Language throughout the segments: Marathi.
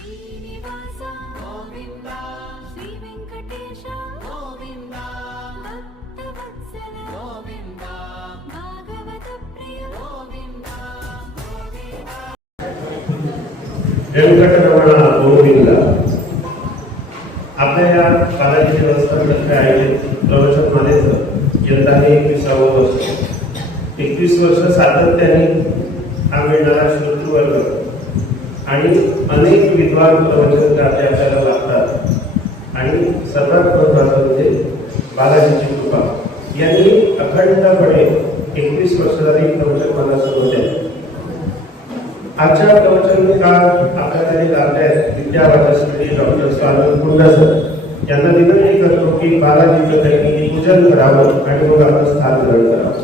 श्रीनिवास गोविंद श्री वेंकटेश गोविंद भक्तवत्सल गोविंद भागवत प्रिय गोविंद वेंकटरमण गोविंद। आपल्या या बालाजी देवस्थानातर्फे आयोजित प्रवचनमालेचं यंदा हे 21वे वर्ष। 21 वर्ष सातत्याने हा मिळणारा श्रोतृवर्ग आणि अनेक विद्वान प्रवचनकर्ते आपल्याला लाभतात आणि सर्वात महत्त्वाचं म्हणजे बालाजीची कृपा। यांनी अखंडपणे 21 वर्ष झाली प्रवचनमाला सुरू केली। आजच्या प्रवचनकार आपल्याकडे लाभले आहेत विद्यावाचस्पती डॉक्टर स्वानंद कुंडसर यांना विनंती करतो की बालाजीचं त्यांनी पूजन करावं आणि मग आपलं स्थान ग्रहण करावं।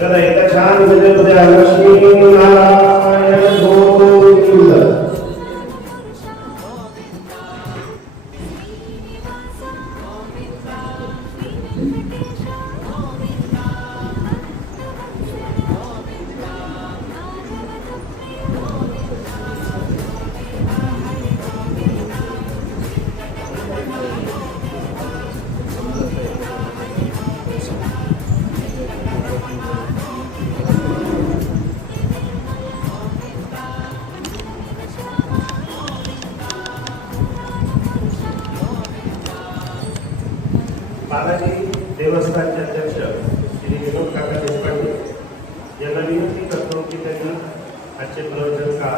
चला एकदा छान मध्ये आला श्री नारायण गोविंद। बालाजी देवस्थानचे अध्यक्ष श्री विनोद काका देशपांडे यांना विनंती करतो की त्यांनी आजचे प्रवचनकार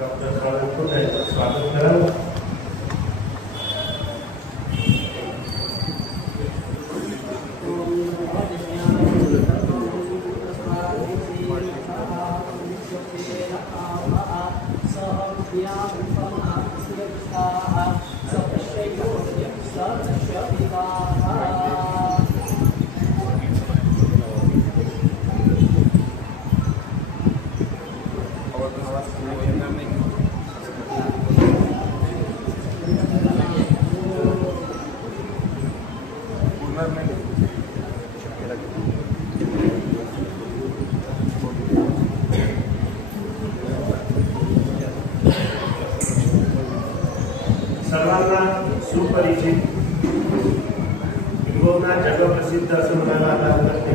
डॉक्टर स्वानंद कुंडे यांचं स्वागत करावं। सर्वांना सुपरिचित किंबहुना जगप्रसिद्ध असं म्हणायला आता करते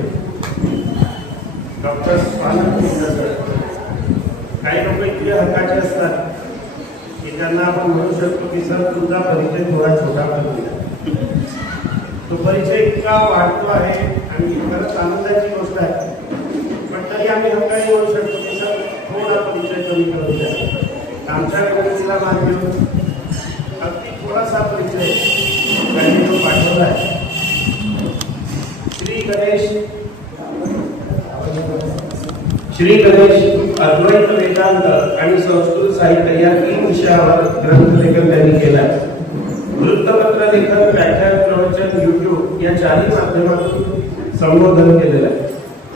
डॉक्टर स्वानंद कुंडसर। काही लोक इतके हक्काचे असतात की त्यांना आपण म्हणू शकतो की सर तुमचा परिचय थोडा छोटा करूया। तो परिचय इतका वाढतो आहे आणि खरंच आनंदाची गोष्ट आहे, पण तरी आम्ही हक्काने म्हणू शकतो की सर थोडा परिचय कमी करू द्या। आमच्या कमिटीला मान घेऊन अगदी थोडासा परिचय त्यांनी पाठवला आहे। श्री गणेश अद्वैत वेदांत आणि संस्कृत साहित्य या 3 विषयावर ग्रंथलेखन त्यांनी केलं आहे। वृत्तपत्र लेखन, व्याख्यान, प्रवचन, YouTube या 4ही माध्यमातून संबोधन केलेलं आहे।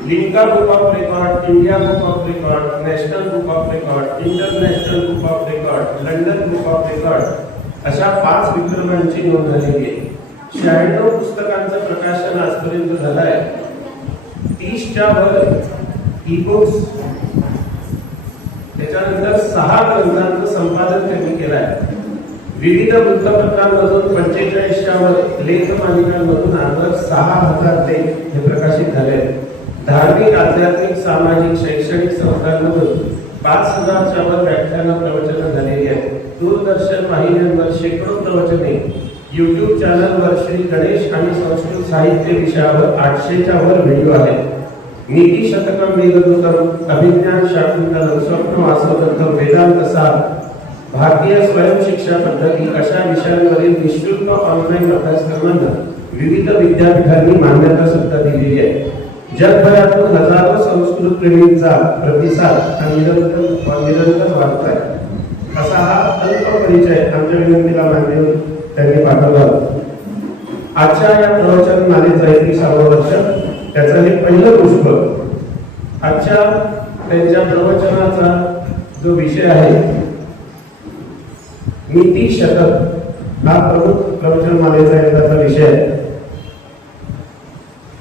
Limca book of record, India book of record, national book of record, international book of record, London book of record अशा 5 विक्रमांची नोंद झालेली आहे। 96 पुस्तकांचं प्रकाशन आजपर्यंत झालं आहे। 30च्या वर ई-बुक्स, त्याच्यानंतर 6 ग्रंथांचं संपादन त्यांनी केलं आहे। विविध वृत्तपत्रांमधून 45च्या वर लेखमालिकांमधून आजवर 6000 लेख हे प्रकाशित झाले आहेत। धार्मिक, आध्यात्मिक, सामाजिक, शैक्षणिक संस्थांमधून 5000च्या वर व्याख्यानं, प्रवचनं झालेली आहेत। दूरदर्शन वाहिन्यांवर शेकडो प्रवचने, YouTube चॅनलवर श्री गणेश आणि संस्कृत साहित्य विषयावर 800च्या वर व्हिडिओ आहेत। नीती शतकम, मेघदूतम, अभिज्ञान शाकुंतलम, स्वप्न वासवदत्तम, वेदांत सार, भारतीय स्वयंशिक्षा पद्धती अशा विषयांवरील निशुल्क ऑनलाईन अभ्यासक्रमांना विविध विद्यापीठांनी मान्यता सुद्धा दिलेली आहे। जगभरातून हजारो संस्कृत प्रेमींचा प्रतिसाद हा निरंतर वाढत आहे। असा हा अल्प परिचय आमच्या विनंतीला मान देऊन त्यांनी पाठवला। आजच्या या प्रवचन मालेचं 31वं वर्ष, त्याचं हे पहिलं पुष्प. आजच्या त्यांच्या प्रवचनाचा जो विषय आहे नीती शतक हा प्रमुख प्रवचन मालेचा यंदाचा विषय आहे.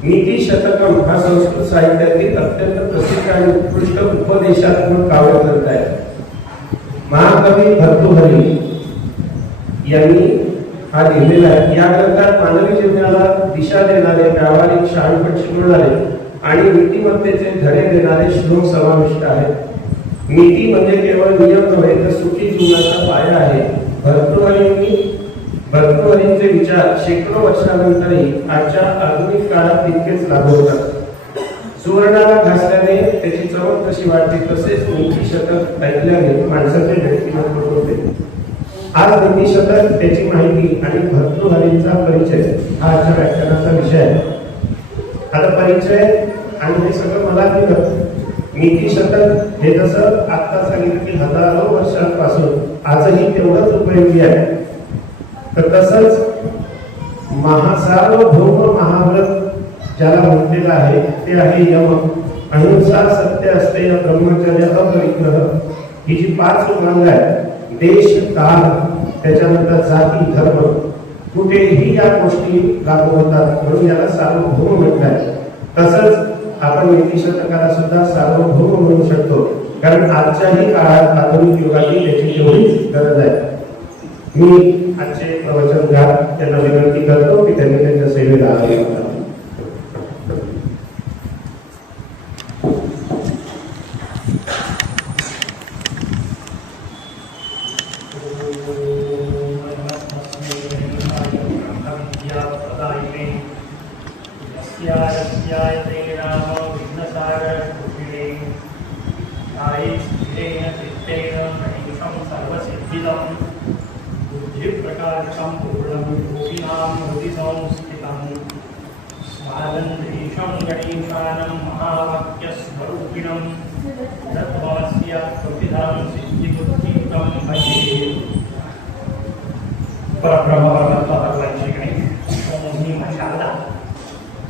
नीती शतकम हा संस्कृत साहित्यातील अत्यंत प्रसिद्ध आणि उत्कृष्ट उपदेशात्मक काव्यग्रंथ आहे. महाकवी भर्तृहरी यांनी हा लिहिलेला आहे. या ग्रंथात मानवी जीवनाला दिशा देणारे, व्यावहारिक शहाणपण शिकवणारे आणि नीतिमत्तेचे धडे देणारे श्लोक समाविष्ट आहेत. नीती म्हणजे केवळ नियम नव्हे तर सुखी जीवनाचा पाया आहे. भर्तृहरींचे विचार शेकडो वर्षानंतरही आजच्या आधुनिक काळात तितकेच लागू होतात. सुवर्णाला घासल्याने त्याची चमक कशी वाटते, तसेच नीती शतक ऐकल्याने माणसाचे व्यक्तिमत्व होते. आज नीती शतक, त्याची माहिती आणि भर्तृहरींचा परिचय हा आजच्या व्याख्यानाचा विषय आहे. आता परिचय आणि हे सगळं मला दिलं. नीती शतक हे जसं आता सांगितलं की हजारो वर्षांपासून आजही तेवढंच उपयोगी आहे, तर तसंच सार्वभौम महाव्रत ज्याला म्हटलेलं आहे ते आहे यम, अहिंसा, सत्य, अस्तेय, ब्रह्मचर्य, अपरिग्रह ही जी 5 मार्ग आहेत, देश, काल, त्याच्यानंतर जाती, धर्म, कुठेही या गोष्टी लागू होतात, म्हणून याला सार्वभौम म्हटलंय. तसंच आपण नीती शतकाला सुद्धा सार्वभौम म्हणू शकतो, कारण आजच्याही काळात आधुनिक युगातील त्याची तेवढीच गरज आहे. मी आजचे प्रवचनकार त्यांना विनंती करतो की त्यांनी त्यांच्या सेवेला आले.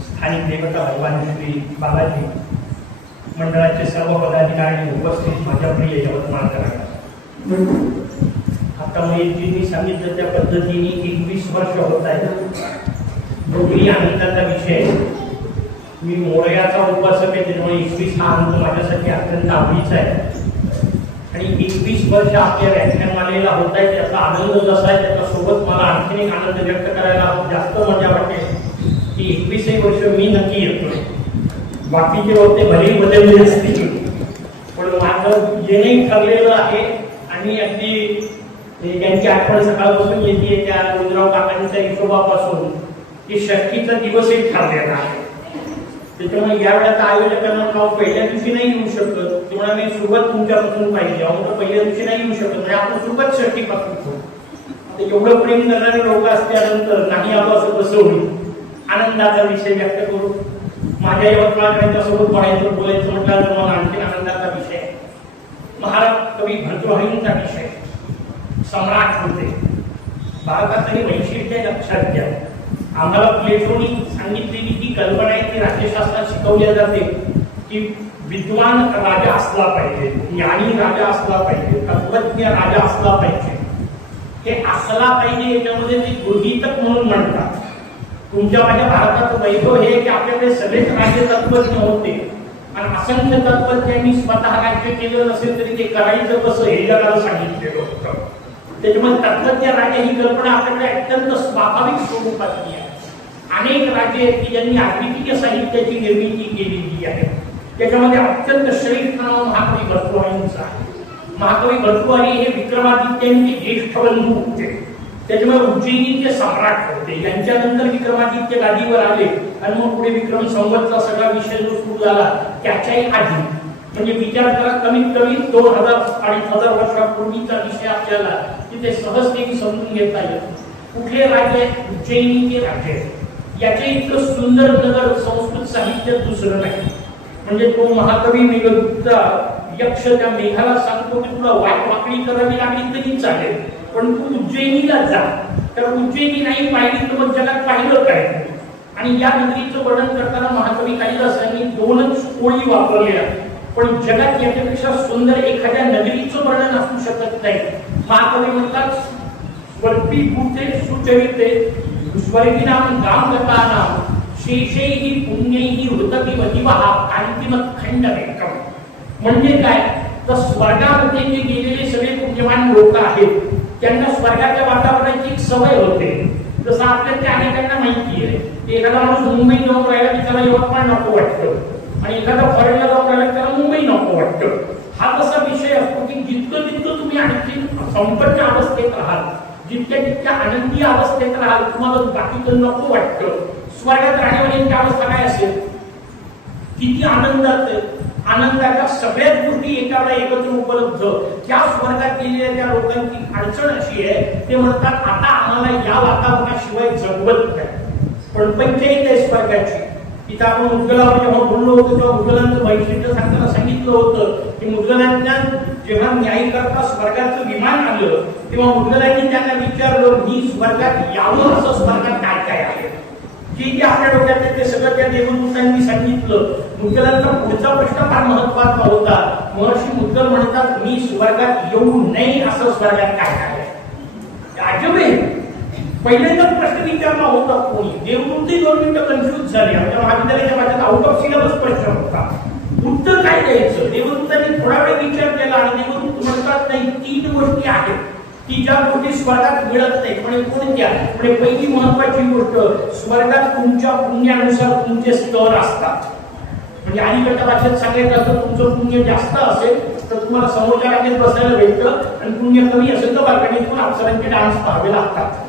स्थानिक देवता भगवान श्री बालाजी मंडळाचे सर्व पदाधिकारी उपस्थित माझ्या प्रिय यवतमाळकरांना, आता मी सांगितलं त्या पद्धतीने 21 वर्ष होत आहेत. दोघी आनंदाचा विषय. मी मोरयाचा उपासक आहे, त्यामुळे 21 हा अंक माझ्यासाठी अत्यंत आवडीचा आहे. आणि 21 वर्ष आपल्या व्याख्यानमालेला होत आहे त्याचा आनंद जसा आहे त्याच्यासोबत मला आणखीन एक आनंद व्यक्त करायला जास्त मजा वाटते की 21 वर्ष मी नक्की येतोय. बाकीचे होते भलेही बदलले असतील, पण माझं येणे ठरलेलं आहे. आणि अगदी त्यांची आठवण सकाळपासून येते त्या रुद्रराव काकांच्या हिशोबापासून की षष्ठीचा दिवसही ठरलेला आहे. त्याच्यामुळे या वेळेला आयोजकांना पहिल्या दिवशी नाही येऊ शकत, त्यामुळे मी सुरुवात तुमच्यापासून पाहिजे. अहो पहिल्या दिवशी नाही येऊ शकत नाही, आपण सुरुवात षष्ठीपासून करू. एवढं प्रेम करणारे लोक असल्यानंतर नाही आलो असं कसं होईल. आनंदाचा विषय व्यक्त करू. माझ्या यवतमाळकरांच्या सोबत बोलायचं म्हटलं तर मला आणखीन आनंदाचा विषय महाराज कवी भर्तृहरींचा विषय. सम्राट होते. भारतातली वैशिष्ट्य लक्षात घ्या. आम्हाला प्लेटोनी सांगितलेली ती कल्पना आहे ती राज्यशास्त्रात शिकवल्या जाते की विद्वान राजा असला पाहिजे, ज्ञानी राजा असला पाहिजे, तत्वज्ञ राजा असला पाहिजे. हे असला पाहिजे याच्यामध्ये ते गृहीतक म्हणून म्हणतात. तुमच्या माझ्या भारताचं वैभव हे की आपल्याकडे सगळेच राज्य तत्वज्ञ होते आणि असंख्य तत्वज्ञांनी स्वतः राज्य केलं नसेल तरी ते करायचं कसं हे जगाला सांगितलेलं होतं. त्याच्यामुळे तत्वज्ञ राजा ही कल्पना आपल्याकडे अत्यंत स्वाभाविक स्वरूपातली आहे. अनेक राज्य आहेत की ज्यांनी अद्वितीय साहित्याची निर्मिती केलेली आहे. त्याच्यामध्ये अत्यंत श्रेष्ठ नाव महाकवी भर्तृहरींचं आहे. महाकवी भर्तृहरी हे विक्रमादित्यांचे ज्येष्ठ बंधू होते. त्याच्यामुळे उज्जैनीचे सम्राट होते. यांच्यानंतर विक्रमादित्य गादीवर आले आणि मग पुढे विक्रम संवतचा सगळा विषय जो सुरू झाला त्याच्याही आधी म्हणजे विचार करा कमीत कमी 2000-2500 वर्षापूर्वीचा विषय आपल्याला तिथे सहजतेने समजून घेता येतो. कुठले राज्य आहेत? उज्जैनीचे राज्य आहेत. याचे इतकं सुंदर नगर संस्कृत साहित्यात दुसरं नाही. म्हणजे तो महाकवी मेघदूतचा यक्ष त्या मेघाला सांगतो की तुला वाकडी करावी लागली तरी चालेल, पण तू उज्जैनीला जा, तर उज्जैनी नाही पाहिली तर मग जगात पाहिलं काय? आणि या नगरीचं वर्णन करताना महाकवी कालिदासांनी 2च ओळी वापरल्या, पण जगात याच्यापेक्षा सुंदर एखाद्या नगरीचं वर्णन असू शकत नाही. महाकवी म्हणतात, स्वर्पी भूते सुचरिते स्वर्गिनाम गामगतानाम शेषैहि पुण्यैहि हृतति वदिवः कांतिमत खंडमेकम. म्हणजे काय, तर स्वर्गामध्ये जे गेलेले सगळे पुण्यवान लोक आहेत त्यांना स्वर्गाच्या वातावरणाची एक सवय होते. जसं आपल्या त्या अनेकांना माहिती आहे, एखादा माणूस मुंबई जाऊन राहिला की त्याला यवतमाळ नको वाटतं, आणि एखादा फॉरेनला जाऊन राहिला त्याला मुंबई नको वाटतं. हा तसा विषय असतो की जितकं जितकं तुम्ही आणखी संपन्न अवस्थेत राहाल, जितक्या जितक्या आनंदी अवस्थेत राहाल, तुम्हाला बाकीचं नको वाटतं. स्वर्गात राहण्याची अवस्था काय असेल? किती आनंदाच्या सगळ्याच गोष्टी एकाला एकत्र उपलब्ध. त्या स्वर्गात गेलेल्या त्या लोकांची अडचण अशी आहे, ते म्हणतात आता आम्हाला या वातावरणाशिवाय जगवत नाही. पण पंचायत आहे स्वर्गाची. तिथं आपण मुद्गलावर जेव्हा बोललो होतो तेव्हा मुद्गलांचं वैशिष्ट्य सांगताना सांगितलं होतं की मुद्गलांना जेव्हा न्यायकर्ता स्वर्गाचं विमान आलं तेव्हा मुद्गलांनी त्यांना विचारलं, मी स्वर्गात यावं असं स्वर्गात काय काय आहे? जे आपल्या डोक्यात ते सगळं त्या देवदूतांनी सांगितलं. मुद्गलांचा पुढचा प्रश्न फार महत्वाचा होता. महर्षी मुद्गल म्हणतात, मी स्वर्गात येऊ नये असं स्वर्गात काय काय आहे? अजब आहे. पहिल्यांदा प्रश्न विचारला होता कोणी, देवदूतही 2 मिनिटं कन्फ्युज झाले. आमच्या महाविद्यालयाच्या भाषेत आउट ऑफ सिलेबस प्रश्न होता, उत्तर काय द्यायचं? देवदूतांनी थोडा वेळ विचार केला आणि देवदूत म्हणतात, नाही 3 गोष्टी आहेत की ज्या गोष्टी स्वर्गात मिळत नाही. म्हणजे कोणत्या? म्हणजे पहिली महत्वाची गोष्ट, स्वर्गात तुमच्या पुण्यानुसार तुमचे स्तर असतात. म्हणजे अलीकडच्या भाषेत सांगायचं तर तुमचं पुण्य जास्त असेल तर तुम्हाला समोरच्या रांगेत बसायला भेटतं, आणि पुण्य कमी असेल तर बाल्कनीतून अप्सरांचे डान्स पाहावे लागतात.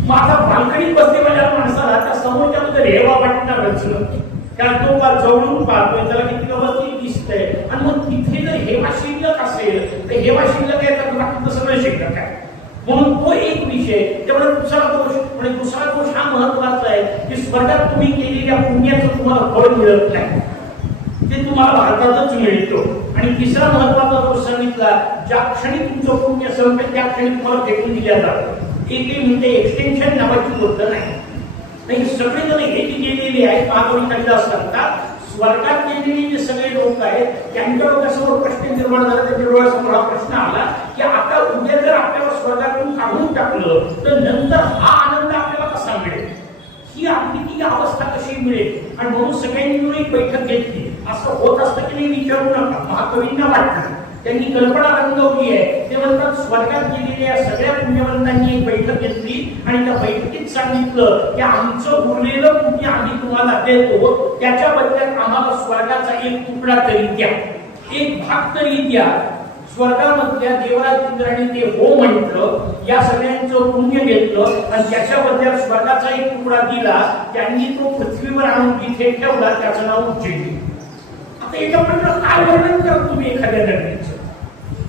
मग आता बाल्कनीत बसलेल्या माणसाला त्या समोरच्या मध्ये रेवा वाटणारच नाही, कारण तो जवळून पाहतोय, त्याला किती व्यवस्थित दिसतंय. आणि मग तिथे जर हेवा शिल्लक असेल तर हेवा शिल्लक आहे तर बाकीचं सगळं शिल्लक आहे. म्हणून तो एक विषय. त्यामुळे दुसरा दोष, म्हणजे दुसरा दोष हा महत्वाचा आहे की स्वर्गात तुम्ही केलेल्या पुण्याचं तुम्हाला फळ मिळत नाही, ते तुम्हाला भारतातच मिळतं. आणि तिसरा महत्वाचा दोष सांगितला, ज्या क्षणी तुमचं पुण्य संपेल त्या क्षणी तुम्हाला फेकून दिल्या जातं. एक म्हणते एक्सटेन्शन नावाची गोष्ट नाही. सगळेजण हे जे गेलेले आहेत, महाकवी कालिदास सांगतात, स्वर्गात गेलेले जे सगळे लोक आहेत त्यांच्या डोक्यासमोर प्रश्न निर्माण झाला. त्यांच्या डोळ्यासमोर हा प्रश्न आला की आता उद्या जर आपल्याला स्वर्गातून काढून टाकलं तर नंतर हा आनंद आपल्याला कसा मिळेल, ही आपली ती अवस्था कशी मिळेल. आणि म्हणून सगळ्यांनी मिळून एक बैठक घेतली. असं होत असतं की नाही विचारू नका, महाकवींना वाटतं. त्यांनी कल्पना रंगवली आहे. ते म्हणतात, स्वर्गात गेलेल्या सगळ्या पुण्यवंतांनी एक बैठक घेतली आणि त्या बैठकीत सांगितलं की आमचं उरलेलं पुण्य आम्ही तुम्हाला देतो, त्याच्या बदल्यात आम्हाला स्वर्गाचा एक तुकडा तरी द्या, एक भाग तरी द्या. स्वर्गामधल्या देवराज इंद्राने ते हो म्हटलं, या सगळ्यांचं पुण्य घेतलं आणि त्याच्या बदल्यात स्वर्गाचा एक तुकडा दिला. त्यांनी तो पृथ्वीवर आणून जिथे ठेवला, त्याचं नाव उज्जैनी. आता याच्यापर्यंत काय वर्णन करा तुम्ही एखाद्या नगरीचं?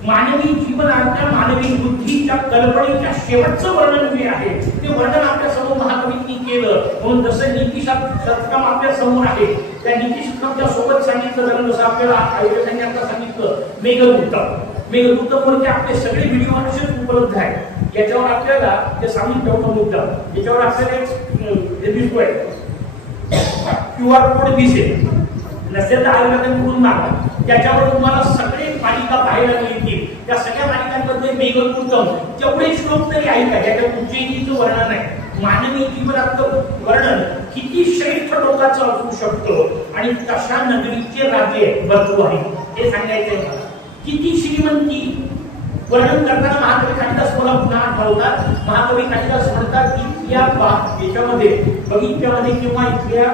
मानवी जीवनाच्या, मानवी बुद्धीच्या, कल्पनेच्या शेवटचं वर्णन जे आहे ते वर्णन आपल्या समोर महाकवींनी केलं. म्हणून जसं नीती शतकम आपल्या समोर आहे, त्या नीती शतकमच्या सोबत सांगितलं झालं, जसं आपल्याला आयुर्वेदांनी आता सांगितलं मेघदूतम. मेघदूतम म्हणजे आपले सगळे व्हिडिओ असेच उपलब्ध आहेत. याच्यावर आपल्याला ते सांगून ठेवतो मुद्दा, याच्यावर आपल्याला एक दिसतोय QR कोड दिसेल, नसेल तर आयुर्वेदांकडून मागा. त्याच्यावर तुम्हाला सगळे मालिका पाहायला मिळतील. त्या सगळ्या मालिकांमध्ये मेघदूतम तेवढे श्लोक तरी ऐका. त्याच्यात उज्जैनीचं वर्णन आहे, मानवी जीवनातलं वर्णन किती श्रेष्ठ लोकांचं असू शकतं आणि तशा नगरीचे राजे भर्तृहरी, हे सांगायचंय मला. किती श्रीमंती वर्णन करताना महाकवी कालिदास मला पुन्हा आठवतात. महाकवी कालिदास म्हणतात की या याच्यामध्ये बगीच्यामध्ये किंवा इथल्या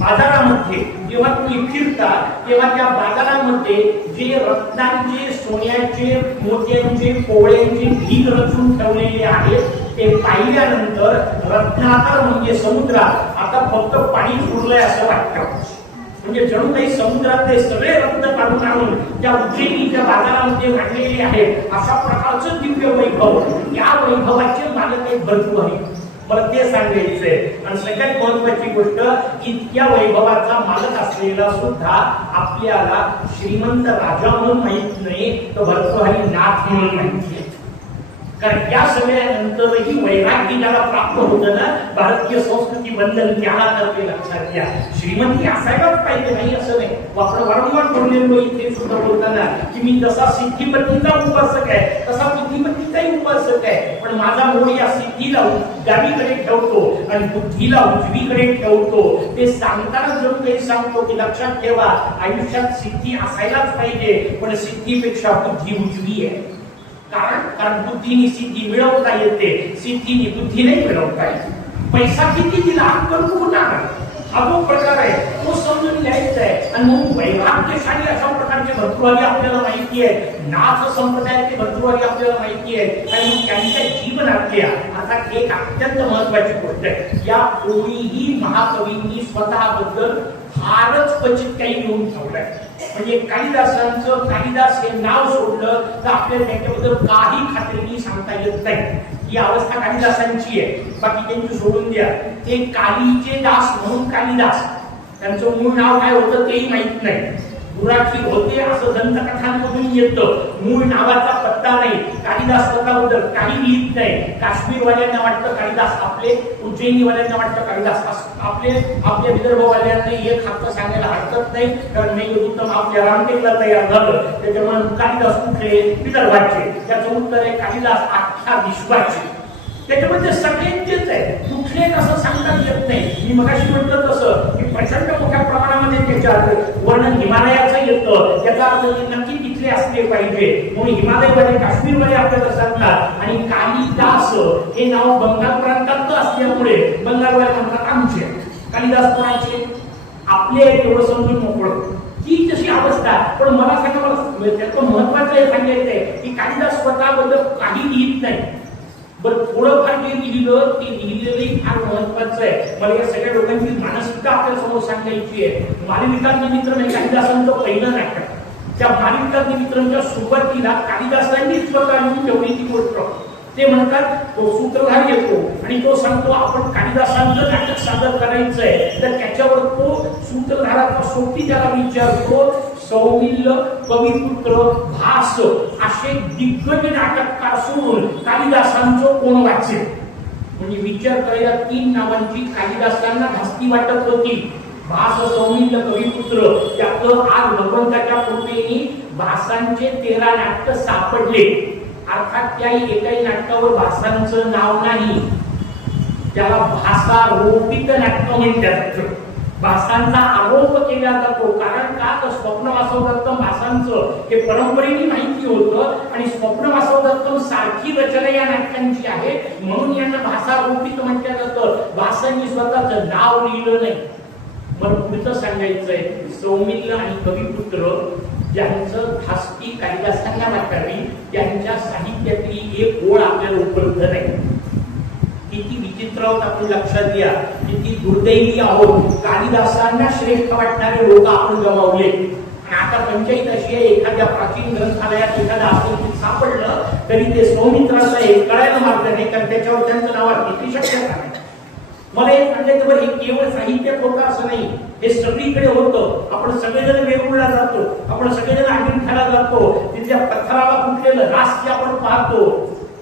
बाजारामध्ये जेव्हा तुम्ही फिरता तेव्हा त्या बाजारामध्ये जे रत्नांचे, सोन्याचे, मोत्यांचे, कोवळ्यांचे ढीग रचून ठेवलेले आहेत ते पाहिल्यानंतर रत्नाकर म्हणजे समुद्रात आता फक्त पाणी उरलंय असं वाटतं. म्हणजे जणू काही समुद्रातले सगळे रत्न काढून आणून त्या उज्जैनीच्या बाजारामध्ये मांडलेले आहेत. अशा प्रकारचं दिव्य वैभव, या वैभवाचे मालक एक भर्तृहरी. मला ते सांगायचंय. आणि सगळ्यात महत्वाची गोष्ट, इतक्या वैभवाचा मालक असलेला सुद्धा आपल्याला श्रीमंत राजा म्हणून माहित नाही, तर भर्तृहरी नाथ म्हणून माहिती आहे. कारण या सगळ्यानंतरही वैराग्य ज्याला प्राप्त होतं ना, भारतीय संस्कृती बंधन त्याला करते. लक्षात घ्या, श्रीमंती असायलाच पाहिजे नाही असं नाही. आपण वारंवार बोललेलो इथे सुद्धा बोलताना की मी जसा सिद्धिपतीचा उपासक आहे तसा बुद्धिमतीचाही उपासक आहे, पण माझा मूळ या सिद्धीला डावीकडे ठेवतो आणि बुद्धीला उजवीकडे ठेवतो. ते सांगताना जरूर काही सांगतो की लक्षात ठेवा, आयुष्यात सिद्धी असायलाच पाहिजे, पण सिद्धीपेक्षा बुद्धी उजवी आहे. कारण बुद्धीने सिद्धी मिळवता येते, सिद्धीने बुद्धी नाही मिळवता येते. पैसा किती दिला कुठं हा जो प्रकार आहे तो समजून घ्यायचा आहे. आणि म्हणून वैराग्यशाली अशा प्रकारचे भरतृहरी आपल्याला माहिती आहे, नाथ संप्रदायाचे भरतृहरी आपल्याला माहिती आहे. आणि त्यांच्या जीवनातल्या अर्थात एक अत्यंत महत्वाची गोष्ट आहे, या कोणीही महाकवींनी स्वतःबद्दल फारच क्वचित काही लिहून ठेवलंय. म्हणजे कालिदासांचं कालिदास हे नाव सोडलं तर आपल्याला त्याच्याबद्दल काही खात्रीने सांगता येत नाही. ही अवस्था कालिदासांची आहे, बाकी त्यांची सोडून द्या. ते कालीचे दास म्हणून कालिदास, त्यांचं मूळ नाव काय होतं तेही माहित नाही. गुराखी होते असं दंतकथांमधून येतं, मूळ नावाचा पत्ता नाही. कालिदास स्वतःबद्दल काही लिहित नाही. काश्मीरवाल्यांना वाटतं कालिदास आपले, उज्जैनीवाल्यांना वाटतं कालिदास आपले, आपल्या विदर्भवाल्यांना एक हक्क सांगायला हरकत नाही, कारण मेघदूतम आपल्या रामटेकला तयार झालं. त्याच्यामुळे कालिदास कुठले? विदर्भाचे. त्याचं उत्तर आहे कालिदास अख्ख्या विश्वाचे. त्याच्यामध्ये सगळ्यांचेच आहे, कुठले असं सांगता येत नाही. मी मगाशी म्हटलं तसं की प्रचंड मोठ्या प्रमाणामध्ये त्याच्यात वर्णन हिमालयाचं येतं, त्याचा अर्थ नक्की तिथले असले पाहिजे. म्हणून हिमालयवाले काश्मीरवाले आपल्याला सांगतात. आणि कालिदास हे नाव बंगाल प्रांतात असल्यामुळे बंगालवाले म्हणतात आमचे. कालिदास कोणाचे? आपले तेवढं समजून मोकळं. ही तशी अवस्था. पण मला सांगा, मला त्याचं महत्वाचं हे सांगायचंय की कालिदास स्वतःबद्दल काही लिहित नाही. बरं, थोडंफार जे लिहिलं ते लिहिलेलंही फार महत्वाचं आहे. मला या सगळ्या लोकांची मानसिकता आपल्या समोर सांगायची आहे. मालविकाग्नी मित्र हे कालिदासांचं पहिलं नाटक. त्या मालविकाग्नी मित्रांच्या सुरुवातीला कालिदासांनी स्वतः लिहून ठेवली ती गोष्ट. ते म्हणतात, तो सूत्रधार येतो आणि तो सांगतो आपण कालिदासांचं नाटक सादर करायचं आहे. तर त्याच्यावर तो सूत्रधाराचा सोबती त्याला विचारतो, सौमिल्य, कविपुत्र, भास असे दिग्गज नाटककार सोडून कालिदासांचं कोण वाचेल? म्हणजे विचार करायला 3 नावांची कालिदासांना धास्ती वाटत होती. भास, सौमिल्य, कविपुत्र. त्यातलं आज भगवंताच्या कृपेने भासांचे 13 नाटक सापडले. अर्थात त्या एकाही नाटकावर भासांचं नाव नाही, त्याला भासारोपित नाटक म्हणतात. भासांचा आरोप केला जातो. कारण का तर स्वप्न वासवदत्तम भासांचं हे परंपरेने माहिती होतं आणि स्वप्न वासवदत्तम सारखी रचना या नाटकांची आहे, म्हणून यांना भासारोपित म्हटलं जातं. भासांनी स्वतःचं नाव लिहिलं नाही. मग पुढचं सांगायचंय, सौमिल्य आणि कविपुत्र ज्यांचं धास्ती कालिदासांना वाटावी, त्यांच्या साहित्यातली एक ओळ आपल्याला उपलब्ध नाही. किती विचित्र आहोत आपण लक्षात घ्या, किती दुर्दैवी आहोत. कालिदासांना श्रेष्ठ वाटणारे लोक आपण गमावले. आणि आता पंचायत अशी आहे, एखाद्या प्राचीन ग्रंथालयात एखादं असं सापडलं तरी ते सौमित्राचं हे कळायला मार्ग नाही, कारण त्याच्यावर त्यांचं नाव किती शक्यता नाही. मला हे सांगायचं बरं, हे केवळ साहित्यात होतं असं नाही, हे सगळीकडे होतं. आपण सगळेजण वेरूळला जातो, आपण सगळेजण अजिंठ्याला जातो, तिथल्या पथराला कुठलेलं रास आपण पाहतो,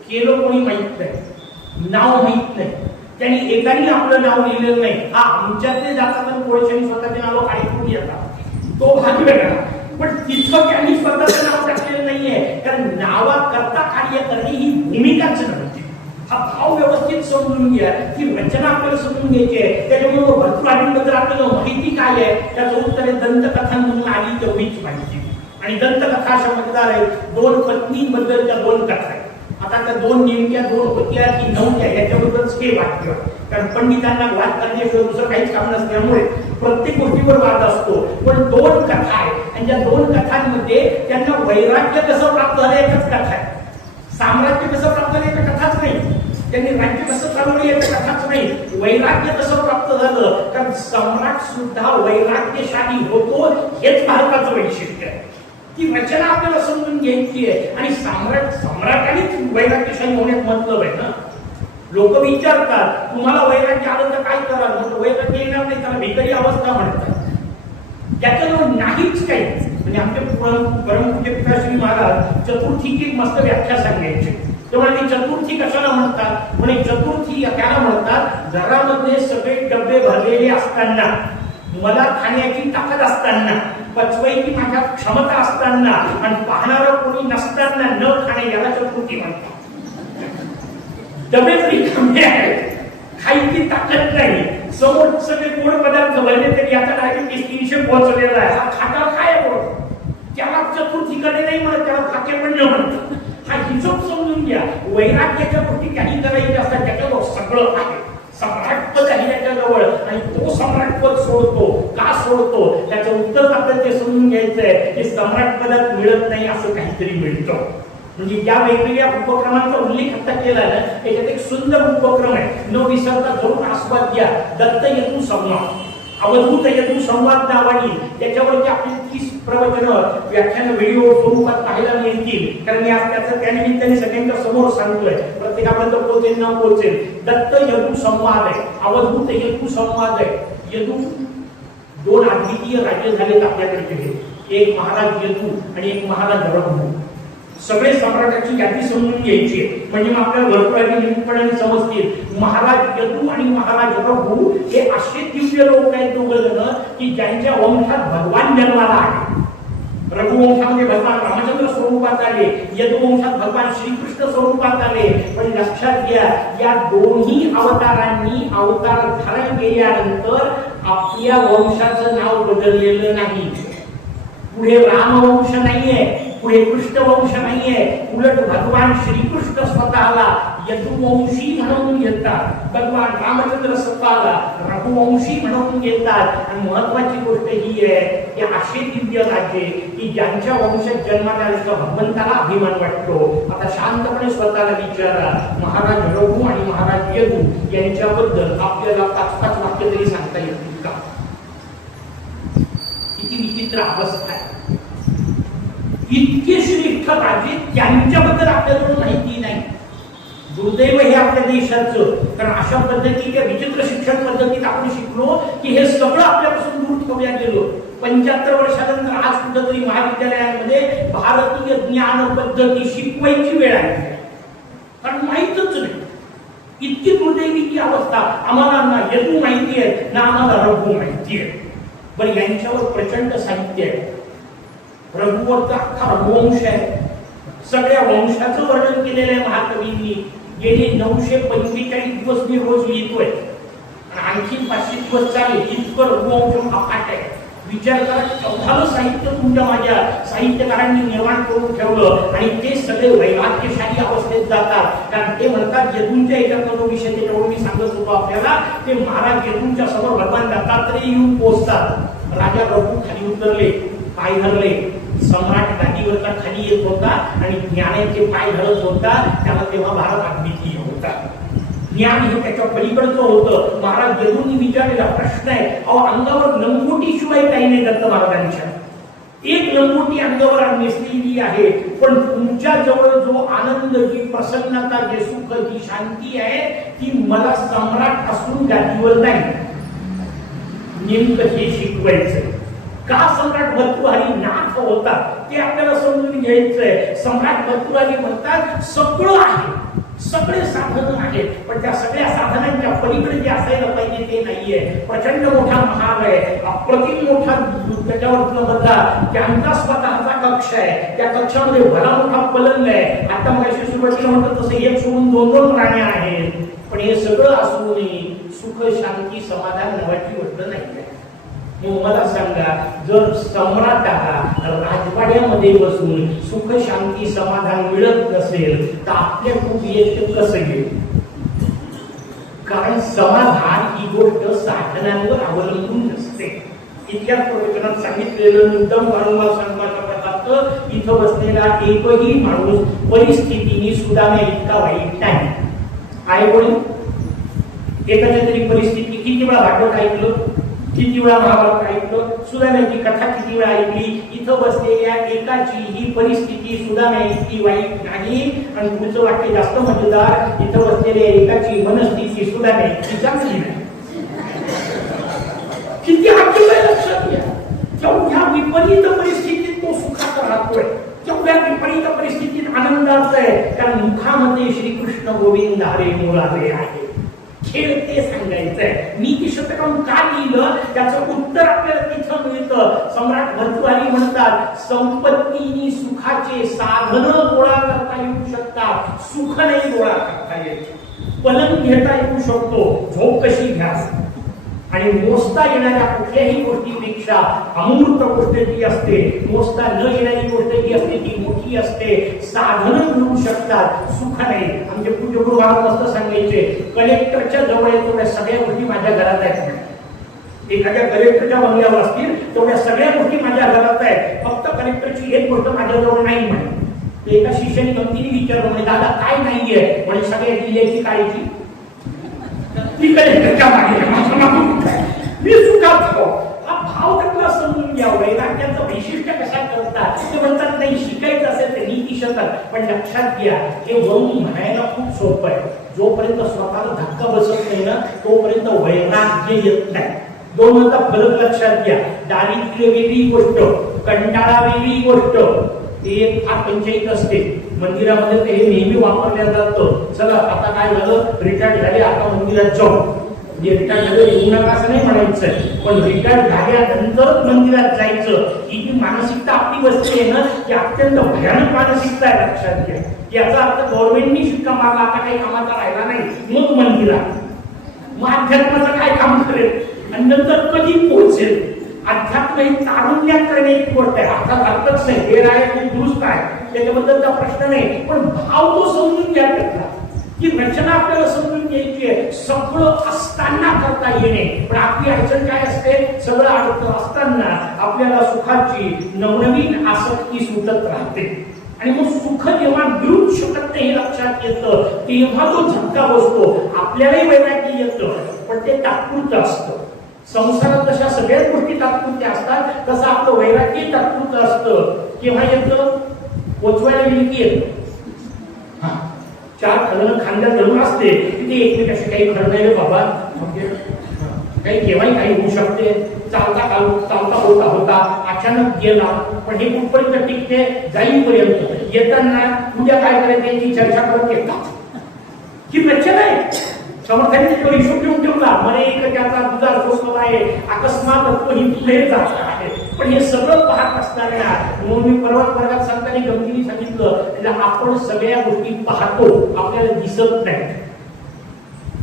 केलं कोणी माहित नाही, नाव माहित नाही, त्यांनी एकाने आपलं नाव लिहिलेलं नाही. हा आमच्यातले जातात आणि कोळशाने स्वतःचे नाव काढून येतात, तो भाग वेगळा. पण तिथं त्यांनी स्वतःचं नाव टाकलेलं नाहीये, कारण नावाकरता कार्य करणे ही भूमिकाच नव्हती. हा भाव व्यवस्थित समजून घ्या, की रचना आपल्याला समजून घ्यायची आहे. त्याच्यामुळे भरतृहरीबद्दल आपल्याला माहिती काय आहे, त्याचं उत्तर आहे दंतकथांमधून आली तेवढीच माहिती. आणि दंतकथा अशा मजेदार आहेत. 2 पत्नींबद्दलच्या 2 कथा आहेत. आता त्या 2 नेमक्या 2 होत्या की नव्हत्या याच्याबद्दलच हे वाक्य, कारण पंडितांना वाद करण्याशिवाय दुसरं काहीच काम नसल्यामुळे प्रत्येक गोष्टीवर वाद असतो. पण 2 कथा आहेत आणि त्या 2 कथांमध्ये त्यांना वैराग्य कसं प्राप्त झालं एकच कथा आहे. साम्राज्य कसं प्राप्त झालं याच्या कथाच नाही, त्यांनी राज्य कसं चालवलं याच्या कथाच नाही, वैराग्य कसं प्राप्त झालं. कारण सम्राट सुद्धा वैराग्यशाली होतो, हेच भारताचं वैशिष्ट्य आहे. ती रचना आपल्याला समजून घ्यायची आहे. आणि सम्राटानेच वैराग्यशाली होण्यात मतलब आहे ना. लोक विचारतात तुम्हाला वैराग्य आलं तर काय कराल, वैराग्य येणार नाही, त्याला भिकारी अवस्था म्हणतात. त्याच्याजवळ नाहीच काही. म्हणजे आमचे परमपूज्य पिताश्री महाराज चतुर्थीची एक मस्त व्याख्या सांगायची. तेव्हा चतुर्थी कशाला म्हणतात? म्हणे चतुर्थी त्याला म्हणतात घरामध्ये सगळे डबे भरलेले असताना, मला खाण्याची ताकद असताना, पचवायची माझ्या क्षमता असताना आणि पाहणारं कोणी नसताना न खाणे याला चतुर्थी म्हणतात. डबे तरी कमी आहेत, खायची ताकद नाही, समोर सगळे गोड पदार्थ भरले तरी आता डायबिटीस 300 पोहोचलेला आहे, हा खाटा काय गोड, त्याला चतुर्थीकडे नाही म्हणत, त्याला फाके पण न म्हणतात. हा हिशोब समजून घ्या. वैराग्याच्या गोष्टी काही करायच्या असतात त्याच्याजवळ सगळं आहे, सम्राटपद आहे त्याच्याजवळ, आणि तो सम्राटपद सोडतो. का सोडतो? त्याचं उत्तर आपल्याला ते समजून घ्यायचंय की सम्राटपदात मिळत नाही असं काहीतरी मिळतं. म्हणजे या वेगवेगळ्या उपक्रमांचा उल्लेख आता केला ना, त्याच्यात एक सुंदर उपक्रम आहे, न विसरता जरूर आस्वाद घ्या. दत्त यदू संवाद, अवधूत यदू संवाद नावानी त्याच्यावरची आपली 30 प्रवचन व्याख्यान व्हिडिओ स्वरूपात पाहायला मिळतील. कारण मी आज त्याचं त्यानिमित्ताने सगळ्यांच्या समोर सांगतोय, प्रत्येकापर्यंत पोहोचेल न पोहोचेल. दत्त यदू संवाद आहे, अवधूत यदू संवाद आहे. यदू 2 अद्वितीय राज्य झालेत आपल्याकडे, एक महाराज यदू आणि एक महाराज रघु. सगळे सम्राटाची यादी समजून घ्यायची म्हणजे मग आपल्याला वर्तुळाची निमित्तपणाने समजतील. महाराज यदू आणि महाराज रघु हे असे दिव्य लोक आहेत दोघं जण की ज्यांच्या वंशात भगवान जन्माला आहे. रघुवंशामध्ये भगवान रामचंद्र स्वरूपात आले, यदुवंशात भगवान श्रीकृष्ण स्वरूपात आले. पण लक्षात घ्या, या दोन्ही अवतारांनी अवतार धारण केल्यानंतर आपल्या वंशाचं नाव बदललेलं नाही. पुढे रामवंश नाहीये, पुढे कृष्ण वंश नाहीये, उलट भगवान श्रीकृष्ण स्वतःला यदुवंशी म्हणून घेतात, भगवान रामचंद्र स्वतःला रघुवंशी म्हणून घेतात. आणि महत्वाची गोष्ट ही आहे की असे दिव्य राज्य की ज्यांच्या वंशात जन्माला आल्याचा भगवंताला अभिमान वाटतो. आता शांतपणे स्वतःला विचारा, महाराज रघु आणि महाराज यदू यांच्याबद्दल आपल्याला 5-5 वाक्य तरी सांगता येतील का? किती विचित्र अवस्था आहे. इतके श्रेष्ठ राजे, त्यांच्याबद्दल आपल्याजवळ माहिती नाही. दुर्दैव हे आपल्या देशाचं. कारण अशा पद्धतीच्या विचित्र शिक्षण पद्धतीत आपण शिकलो की हे सगळं आपल्यापासून दूर ठेवल्या गेलो. 75 वर्षानंतर आज कुठेतरी महाविद्यालयांमध्ये भारतीय ज्ञान पद्धती शिकवायची वेळ आली, कारण माहितच नाही. इतकी दुर्दैवी अवस्था. आम्हाला ना यदू माहिती आहे ना आम्हाला रघु माहिती आहे. बरं, यांच्यावर प्रचंड साहित्य आहे. रघुवरचा अख्खा रघुवंश आहे, सगळ्या वंशाचं वर्णन केलेलं आहे महाकवींनी. गेले 945 दिवस मी रोज लिहितोय, आणखी 500 दिवस चालेल, इतकं रघुवंश अफाट आहे. विचार करा, 14 साहित्य तुमच्या माझ्या साहित्यकारांनी निर्माण करून ठेवलं आणि ते सगळे वैराग्यशाली अवस्थेत जातात. कारण ते म्हणतात यदूंच्या याच्यातला जो विषय त्याच्यावर मी सांगत होतो आपल्याला, ते महाराज यदूंच्या समोर भगवान दत्तात्रय येऊन पोहोचतात. राजा रघु खाली उतरले, पाय धरले, सम्राट गादीवरचा खाली येत होता आणि ज्ञानाचे पाय धरत होता. त्याला तेव्हा भारत अद्वितीय होता. ज्ञान हे त्याच्या पलीकडचं होतं. महाराज यदूंनी विचारलेला प्रश्न आहे, अहो अंगावर लंगोटी शिवाय काही नाही दत्त महाराजांच्या. एक लंगोटी अंगावर नेसलेली आहे, पण तुमच्या जवळ जो आनंद, जी प्रसन्नता, जे सुख, जी शांती आहे ती मला सम्राट असून गादीवर नाही. नेमकं हे शिकवायचं. का सम्राट भर्तृहरी नाथ होता ते आपल्याला समजून घ्यायचंय. सम्राट भर्तृहरी म्हणतात सगळं आहे, सगळे साधन आहेत, पण त्या सगळ्या साधनांच्या पलीकडे जे असायला पाहिजे ते नाहीये. प्रचंड मोठा महाल आहे, अप्रतिम मोठा त्याच्यावर बदला, त्यांचा स्वतःचा कक्ष आहे, त्या कक्षामध्ये भला मोठा पलंग आहे. आता मगाशी सुरुवातीला म्हणतात तसं एक सोडून 2-2 राण्या आहेत. पण हे सगळं असूनही सुख, शांती, समाधान नावाची गोष्ट नाही. मग मला सांगा, जर सम्राटाला राजवाड्यामध्ये बसून सुख, शांती, समाधान मिळत नसेल तर आपल्या कुटुंबियाचे कसं घेईल? कारण समाधान ही गोष्ट साधनांवर अवलंबून नसते. इतक्या प्रवचनात सांगितलेलं मुद्दाम वारंवार सांगण्याचा पदार्थ, इथं बसलेला एकही माणूस परिस्थितीने सुधारण्या इतका वाईट नाही आहे. कोणी एखाद्या तरी परिस्थिती किती वेळा भागवत ऐकलं, किती वेळा महाभारत ऐकलं, सुदाम्याची कथा किती वेळा ऐकली. इथं बसलेल्या एकाची ही परिस्थिती सुदाम्या इतकी वाईट नाही. आणि पुढचं वाक्य जास्त मजेदार, इथं बसलेल्या एकाची मनस्थिती सुदाम्या इतकी चांगली नाही. किती आठवलं लक्षात घ्या. तेवढ्या विपरीत परिस्थितीत तो सुखात राहतोय, तेवढ्या विपरीत परिस्थितीत आनंदात आहे. कारण मुखामध्ये श्रीकृष्ण गोविंद हरे मुरारे आहे. खेळ ते सांगायचंय. नीती शतकम का लिहिलं त्याचं उत्तर आपल्याला तिथं मिळतं. सम्राट भर्तृहरी म्हणतात, संपत्तीनी सुखाचे साधन गोळा करता येऊ शकतात, सुख नाही गोळा करता येत. पलंग घेता येऊ शकतो, झोप कशी घ्या. आणि मोजता येणाऱ्या कुठल्याही गोष्टीपेक्षा अमूर्त गोष्ट जी असते, मोजता न येणारी गोष्ट जी असते ती मोठी असते. साधन मिळू शकतात, सुख नाही. आमचे पूज्य गुरु महाराज मस्त सांगायचे, कलेक्टरच्या जवळ तेवढ्या सगळ्या गोष्टी माझ्या घरात आहेत. एखाद्या कलेक्टरच्या बंगल्यावर असतील तेवढ्या सगळ्या गोष्टी माझ्या घरात आहेत, फक्त कलेक्टरची एक गोष्ट माझ्याजवळ नाही म्हणे. एका शिष्याने गमतीने विचारलं, म्हणे दादा काय नाहीये? म्हणे सगळ्या जिल्ह्याची काळजी. ती कलेक्टरच्या मागे मी सुखात हो. हा भाव त्यांना समजून घ्यावं. वैराग्याचं वैशिष्ट्य कशा करतात ते म्हणतात, नाही शिकायचं असेल तर नीती शतक. पण लक्षात घ्या, हे वरून म्हणायला खूप सोपं आहे. जोपर्यंत स्वतःला धक्का बसत नाही ना तोपर्यंत वैराग्य येत नाही. दोन मधला फरक लक्षात घ्या. दारिद्र्य वेगळी गोष्ट, कंटाळा वेगळी गोष्ट. एक फार पंचायत असते मंदिरामध्ये, ते हे नेहमी वापरल्या जातं. चला आता काय झालं, रिटायर्ड झाले, आता मंदिरात जाऊ. म्हणजे रिटायर्ड झाले येऊ नका असं नाही म्हणायचं, पण रिटायर्ड झाल्यानंतर मंदिरात जायचं. ही जी मानसिकता आपली बसली आहे ना, ती अत्यंत भयानक मानसिकता आहे. लक्षात घ्या. याचा अर्थ गव्हर्नमेंटनी शिक्का मारला, आता काही कामाचा राहिला नाही, मग मंदिरात, मग अध्यात्माचं काय काम करेल आणि नंतर कधी पोहोचेल. अध्यात्म ही तारुण्यात करण्याची गोष्ट आहे. अर्थात अर्थच नाही, वेळ आहे ते दुरुस्त आहे, त्याच्याबद्दलचा प्रश्न नाही. पण भाव तो समजून घ्या त्यातला, की रचना आपल्याला समजून घ्यायची आहे. सगळं असताना करता येणे, पण आपली अडचण काय असते, सगळं अडचण असताना आपल्याला सुखाची नवनवीन आसक्ती सुटत राहते. आणि मग सुख जेव्हा मिळूच शकत नाही हे लक्षात येतं, तेव्हा तो झटका बसतो. आपल्यालाही वैराग्य येतं, पण ते तात्पुरतं असतं. संसारात जशा सगळ्याच गोष्टी तात्पुरत्या असतात, तसं आपलं वैराग्य तात्पुरतं असतं. केव्हा येतं, पोचवायला गेली की येतं. चार खणं खांद्यात धरून असते तिथे एकमेकाशी काही खरं नाही रे बाबा, काही केव्हाही काही होऊ शकते. चालता होता अचानक गेला, पण हे कुठपर्यंत टिकते, जाईपर्यंत. येताना उद्या काय करायचं याची चर्चा करत येतात. ही रचना आहे. समर्थांनी तो हिशोब घेऊन ठेवला, मला एक त्याचा दुधा सोसला आहे, अकस्मात ही पुढे जात आहे. पण हे सगळं पाहत असताना, म्हणून मी पर्वत वर्गात सांगताना गमतीने सांगितलं, आपण सगळ्या गोष्टी पाहतो, आपल्याला दिसत नाही.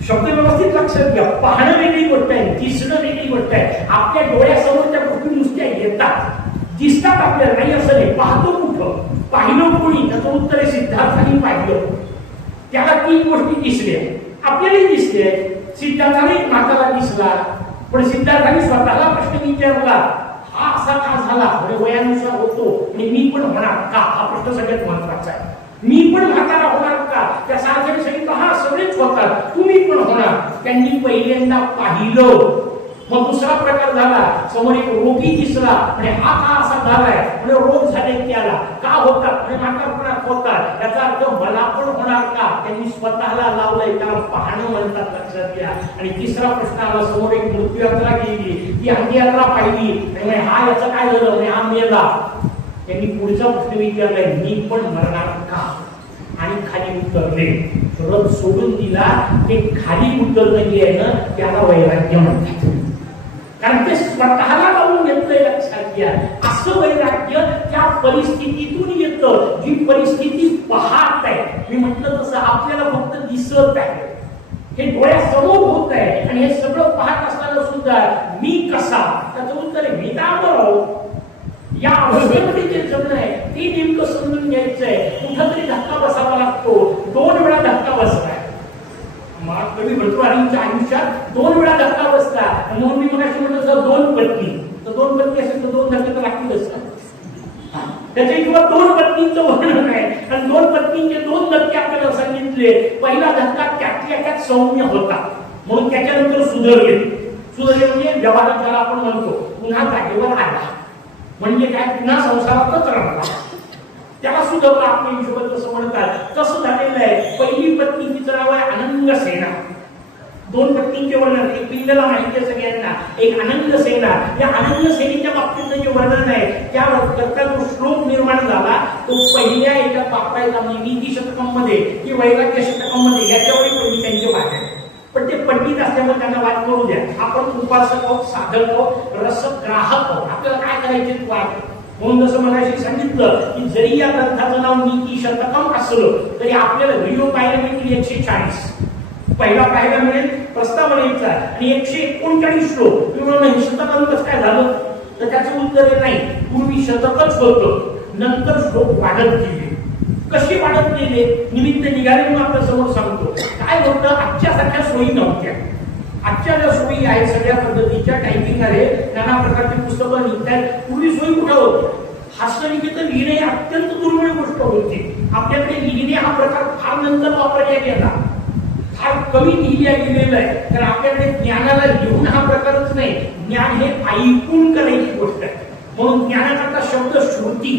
शब्द व्यवस्थित लक्षात घ्या. पाहणं वेगळी गोष्ट आहे, दिसणं वेगळी गोष्ट आहे. आपल्या डोळ्यासमोर त्या गोष्टी नुसत्या येतात, दिसतात आपल्याला, नाही असं नाही. पाहतो कुठं, पाहिलं कोणी, त्याचं उत्तर आहे सिद्धार्थाने पाहिलं. त्याला 3 गोष्टी दिसल्या, आपल्यालाही दिसले. सिद्धार्थाने माताला दिसला, पण सिद्धार्थाने स्वतःला प्रश्न विचारला, हा असा का झाला, म्हणजे वयानुसार होतो आणि मी पण होणार का, हा प्रश्न सगळ्यात महत्वाचा आहे. मी पण म्हातारा होणार का, त्या सारख्याने सांगितलं हा सगळेच होतात, तुम्ही पण होणार. त्यांनी पहिल्यांदा पाहिलं. मग दुसरा प्रकार झाला, समोर एक रोगी दिसला, म्हणजे हा का असा झालाय, म्हणजे रोग झाले त्याला का होतात, म्हणजे म्हातारपणात होतात, याचा अर्थ मला पण होणार का, त्यांनी स्वतःला लावलंय, त्याला पाहणं म्हणतात. लक्षात घ्या. आणि तिसरा प्रश्न आला, समोर एक मृत्यू यात्रा गेली, ती अंत्ययात्रा पाहिली, म्हणजे हा याचं काय झालं, म्हणजे हा मेला. त्यांनी पुढचा प्रश्न विचारलाय, मी पण मरणार का, आणि खाली उतरले. रथ सोडून दिला, ते खाली उतरणं जे आहे ना त्याला वैराग्य म्हणतात. कारण ते स्वतःला लावून घेतलंय. लक्षात घ्या. असं वैराग्य त्या परिस्थितीतून येतं, जी परिस्थिती पाहत आहे. मी म्हटलं तसं आपल्याला फक्त दिसत आहे, हे डोळ्यासमोर होत आहे, आणि हे सगळं पाहत असताना सुद्धा मी कसा, त्याचं उत्तर आहे मी दाबराव. या अवस्थेमध्ये जे जगणं आहे ते नेमकं समजून घ्यायचंय. कुठंतरी धक्का बसावा लागतो. 2 वेळा धक्का बसलाय. कवी भर्तृहरींच्या आयुष्यात 2 वेळा धक्का बसला. म्हणून मी मगाशी म्हटलं 2 पत्नी, तर 2 पत्नी असेल तर 2 धक्के तर लागतीलच. त्याच्या किंवा 2 पत्नींचं वर्णन आहे, आणि 2 पत्नींचे 2 धक्के आपल्याला सांगितले. पहिला धक्का त्यातल्या त्यात सौम्य होता, म्हणून त्याच्यानंतर सुधारले. म्हणजे व्यवहारात ज्याला आपण म्हणतो पुन्हा जागेवर आला, म्हणजे काय, पुन्हा संसारातच राहला, त्याला सुधारला. आपल्या हिशोबात कसं म्हणतात तसं झालेलं आहे. पहिली पत्नी तिचं नाव आहे अनंगसेना. दोन पत्नींचे वर्णन, एक पिल्लेला माहिती आहे सगळ्यांना, एक आनंद सेना. या आनंद सेनेच्या बाबतीतलं जे वर्णन आहे त्या करता जो श्लोक निर्माण झाला तो पहिल्या एका पापायला नीती शतकामध्ये की वैराग्य शतकामध्ये याच्यावर पहिली त्यांचे वाद आहे. पण ते पंडित असल्यामुळे त्यांना वाद करू द्या. आपण उपासक आहोत, साधक आहोत, रसग्राहक आहोत, आपल्याला काय करायचे वाद. म्हणून जसं मगाशी सांगितलं की जरी या ग्रंथाचं नाव नीती शतकम असलं तरी आपल्याला व्हिडिओ पाहायला मिळतील 140. पहिला पाहायला मिळेल प्रस्तावनेचा आणि 139 श्लोक. हे शतकानं कसं काय झालं तर त्याचं उत्तर नाही. पूर्वी शतकच होतं, नंतर श्लोक वाढत गेले. कशी वाढत गेले निमित्त निघाले म्हणून आपल्या समोर सांगतो. काय होतं, आजच्यासारख्या सोयी नव्हत्या. आजच्या ज्या सोयी आहेत सगळ्या पद्धतीच्या टायपिंग आहे, नाना प्रकारची पुस्तकं निघतात. पूर्वी सोयी कुठं होती? हस्तलिखित लिहिणे अत्यंत दुर्मिळ गोष्ट होती. आपल्याकडे लिहिणे हा प्रकार फार नंतर वापरण्यात गेला, फार कमी लिहिल्या गेलेलं आहे. तर आपल्याकडे ज्ञानाला लिहून हा प्रकारच नाही, ज्ञान हे ऐकून करायची गोष्ट आहे. म्हणून ज्ञानाकरता शब्द श्रुती,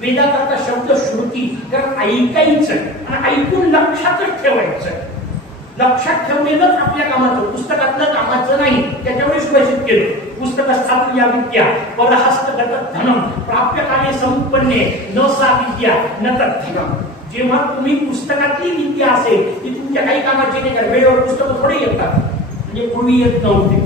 वेदाकरता शब्द श्रुती. कारण ऐकायचं आणि ऐकून लक्षातच ठेवायचं. लक्षात ठेवलेलंच आपल्या कामाचं, पुस्तकातलं कामाचं नाही. त्याच्यामुळे सुभाषित केलं पुस्तक स्थापन या विद्या परहस्तगत धनम प्राप्य काले संपन्ने न सा विद्या न तद्धनम. जेव्हा तुम्ही पुस्तकातली विद्या असेल ती तुमच्या काही कामाची नाही. कारण वेळेवर पुस्तकं थोडे येतात, म्हणजे पूर्वी येत नव्हते.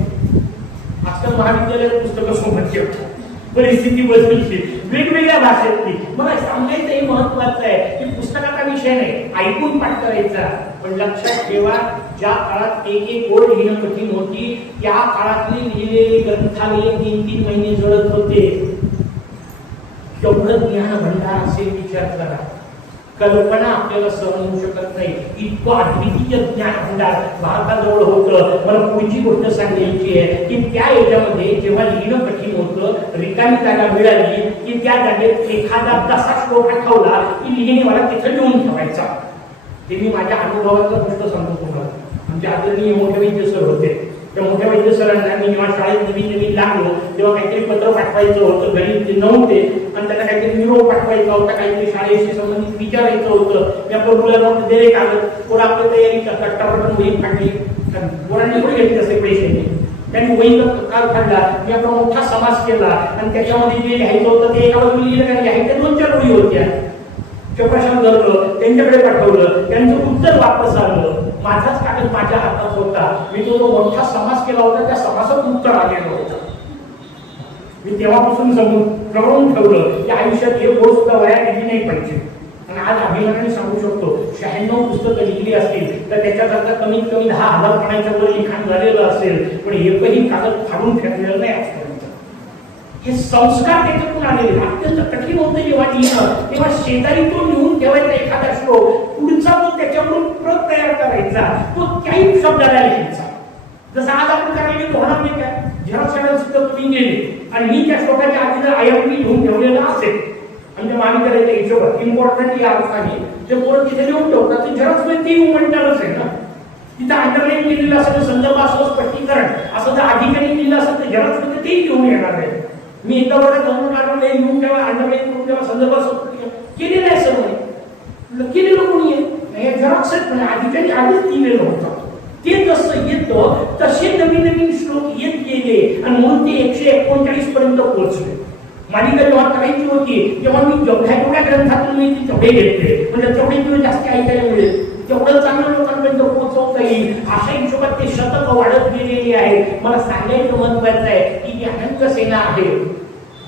आजकाल महाविद्यालयात पुस्तकं सोबत येतात. परिस्थिती बदलली, वेगवेगळ्या भाषेतली. मला सांगायचं हे महत्वाचं आहे की पुस्तकाचा विषय नाही, ऐकून पाठ करायचा. पण लक्षात ठेवा, ज्या काळात एक एक ओळ लिहिणं कठीण होती त्या काळातली लिहिलेली ग्रंथालय 3-3 महिने जळत होते. एवढं ज्ञान भंडार असेल विचार करा, कल्पना आपल्याला सहन होऊ शकत नाही. इतकं अद्वितीय ज्ञान भंडार भारताजवळ होतं. मला पुढची गोष्ट सांगायची आहे की त्या याच्यामध्ये जेव्हा लिहिणं कठीण होतं, रिकामी जागा मिळाली की त्या जागेत एखादा तसा श्लोक आठवला की लिहिणेवाला तिथं लिहून ठेवायचा. ते मी माझ्या अनुभवातलं गोष्ट सांगतो तुम्हाला. आमचे आदरणीय मोठे वैद्य सर होते. त्या मोठ्या वैद्य सरांना मी जेव्हा शाळेत नवीन लागलो तेव्हा काहीतरी पत्र पाठवायचं होतं, घरी ते नव्हते आणि त्यांना काहीतरी निरोप पाठवायचा होता, काहीतरी शाळेशी संबंधित विचारायचं होतं. त्या मुलांना दिले कागद, पोरं आपली तयारी करतात, टापटन वही फाडली. पोरांनी थोडी घेतली असे पैसे, त्यांनी वही काल फाडला. मी आपला मोठा समास केला आणि त्याच्यामध्ये जे लिहायचं होतं ते एका बाजूला लिहिलं, कारण लिहायच्या 2-4 वही होत्या. चपराशान धरलं, त्यांच्याकडे पाठवलं, त्यांचं उत्तर वापस आलं. माझाच कागद माझ्या हातात होता, मी जो मोठा समास केला होता त्या समासात उत्तर आलेलं होतं. मी तेव्हापासून समजून ठेवलं की आयुष्यात हे गोष्ट वया गेली नाही पाहिजे. आणि आज अभिमानाने सांगू शकतो 96 पुस्तकं लिहिली असतील तर त्याच्याकरता कमीत कमी 10,000 पानाच्या वर लिखाण झालेलं असेल, पण एकही कागद फाडून ठेवलेलं नाही आजपर्यंत. हे संस्कार त्याच्यातून आलेले. अत्यंत कठीण होतं जेव्हा लिहिणं, तेव्हा शेजारी तो लिहून ठेवायचा एखादा श्लोक, पुढचा तो त्याच्यावरून प्रत तयार करायचा, तो त्याही शब्दाला लिहायचा. जसं आज आपण करायला होणार नाही काय, झेरॉक्स सुद्धा तुम्ही गेले आणि मी त्या श्लोकाच्या आधी जर आयएमपी लिहून ठेवलेलं असेल आणि ते मामी करायच्या हिशोबात इम्पॉर्टंट या अर्थाने ते पोरं तिथे लिहून ठेवतात, ते झेरॉक्स मध्ये ते म्हणणारच आहे ना. तिथं अंडरलाईन केलेलं असेल, संदर्भ असं स्पष्टीकरण असं जर अधिकारी लिहिलं असेल तर झेरॉक्स मध्ये तेही लिहून येणार आहे. मी एका वर्गात जाऊन अंडरलाईन लिहून ठेवा, अंडरलाईन करून ठेवा, संदर्भ केलेलं आहे सगळं. केलेलं कोणी आहे? झेरॉक्स आहेत, म्हणजे अधिकारी आधीच लिहिलेलं होतं. ते जसं येतं तसे नवीन नवीन श्लोक येत गेले आणि म्हणून ते 139 पर्यंत पोहोचले. मालिका जेव्हा करायची होती तेव्हा मी जेवढ्या ग्रंथातून मी तेवढे घेतले, म्हणजे तेवढे किंवा जास्त ऐकायला मिळेल, तेवढं चांगलं लोकांपर्यंत पोहोचवता येईल अशा हिशोबात ते शतक वाढत गेलेली आहे. मला सांगायचं महत्वाचं आहे की जी अनंग सेना आहे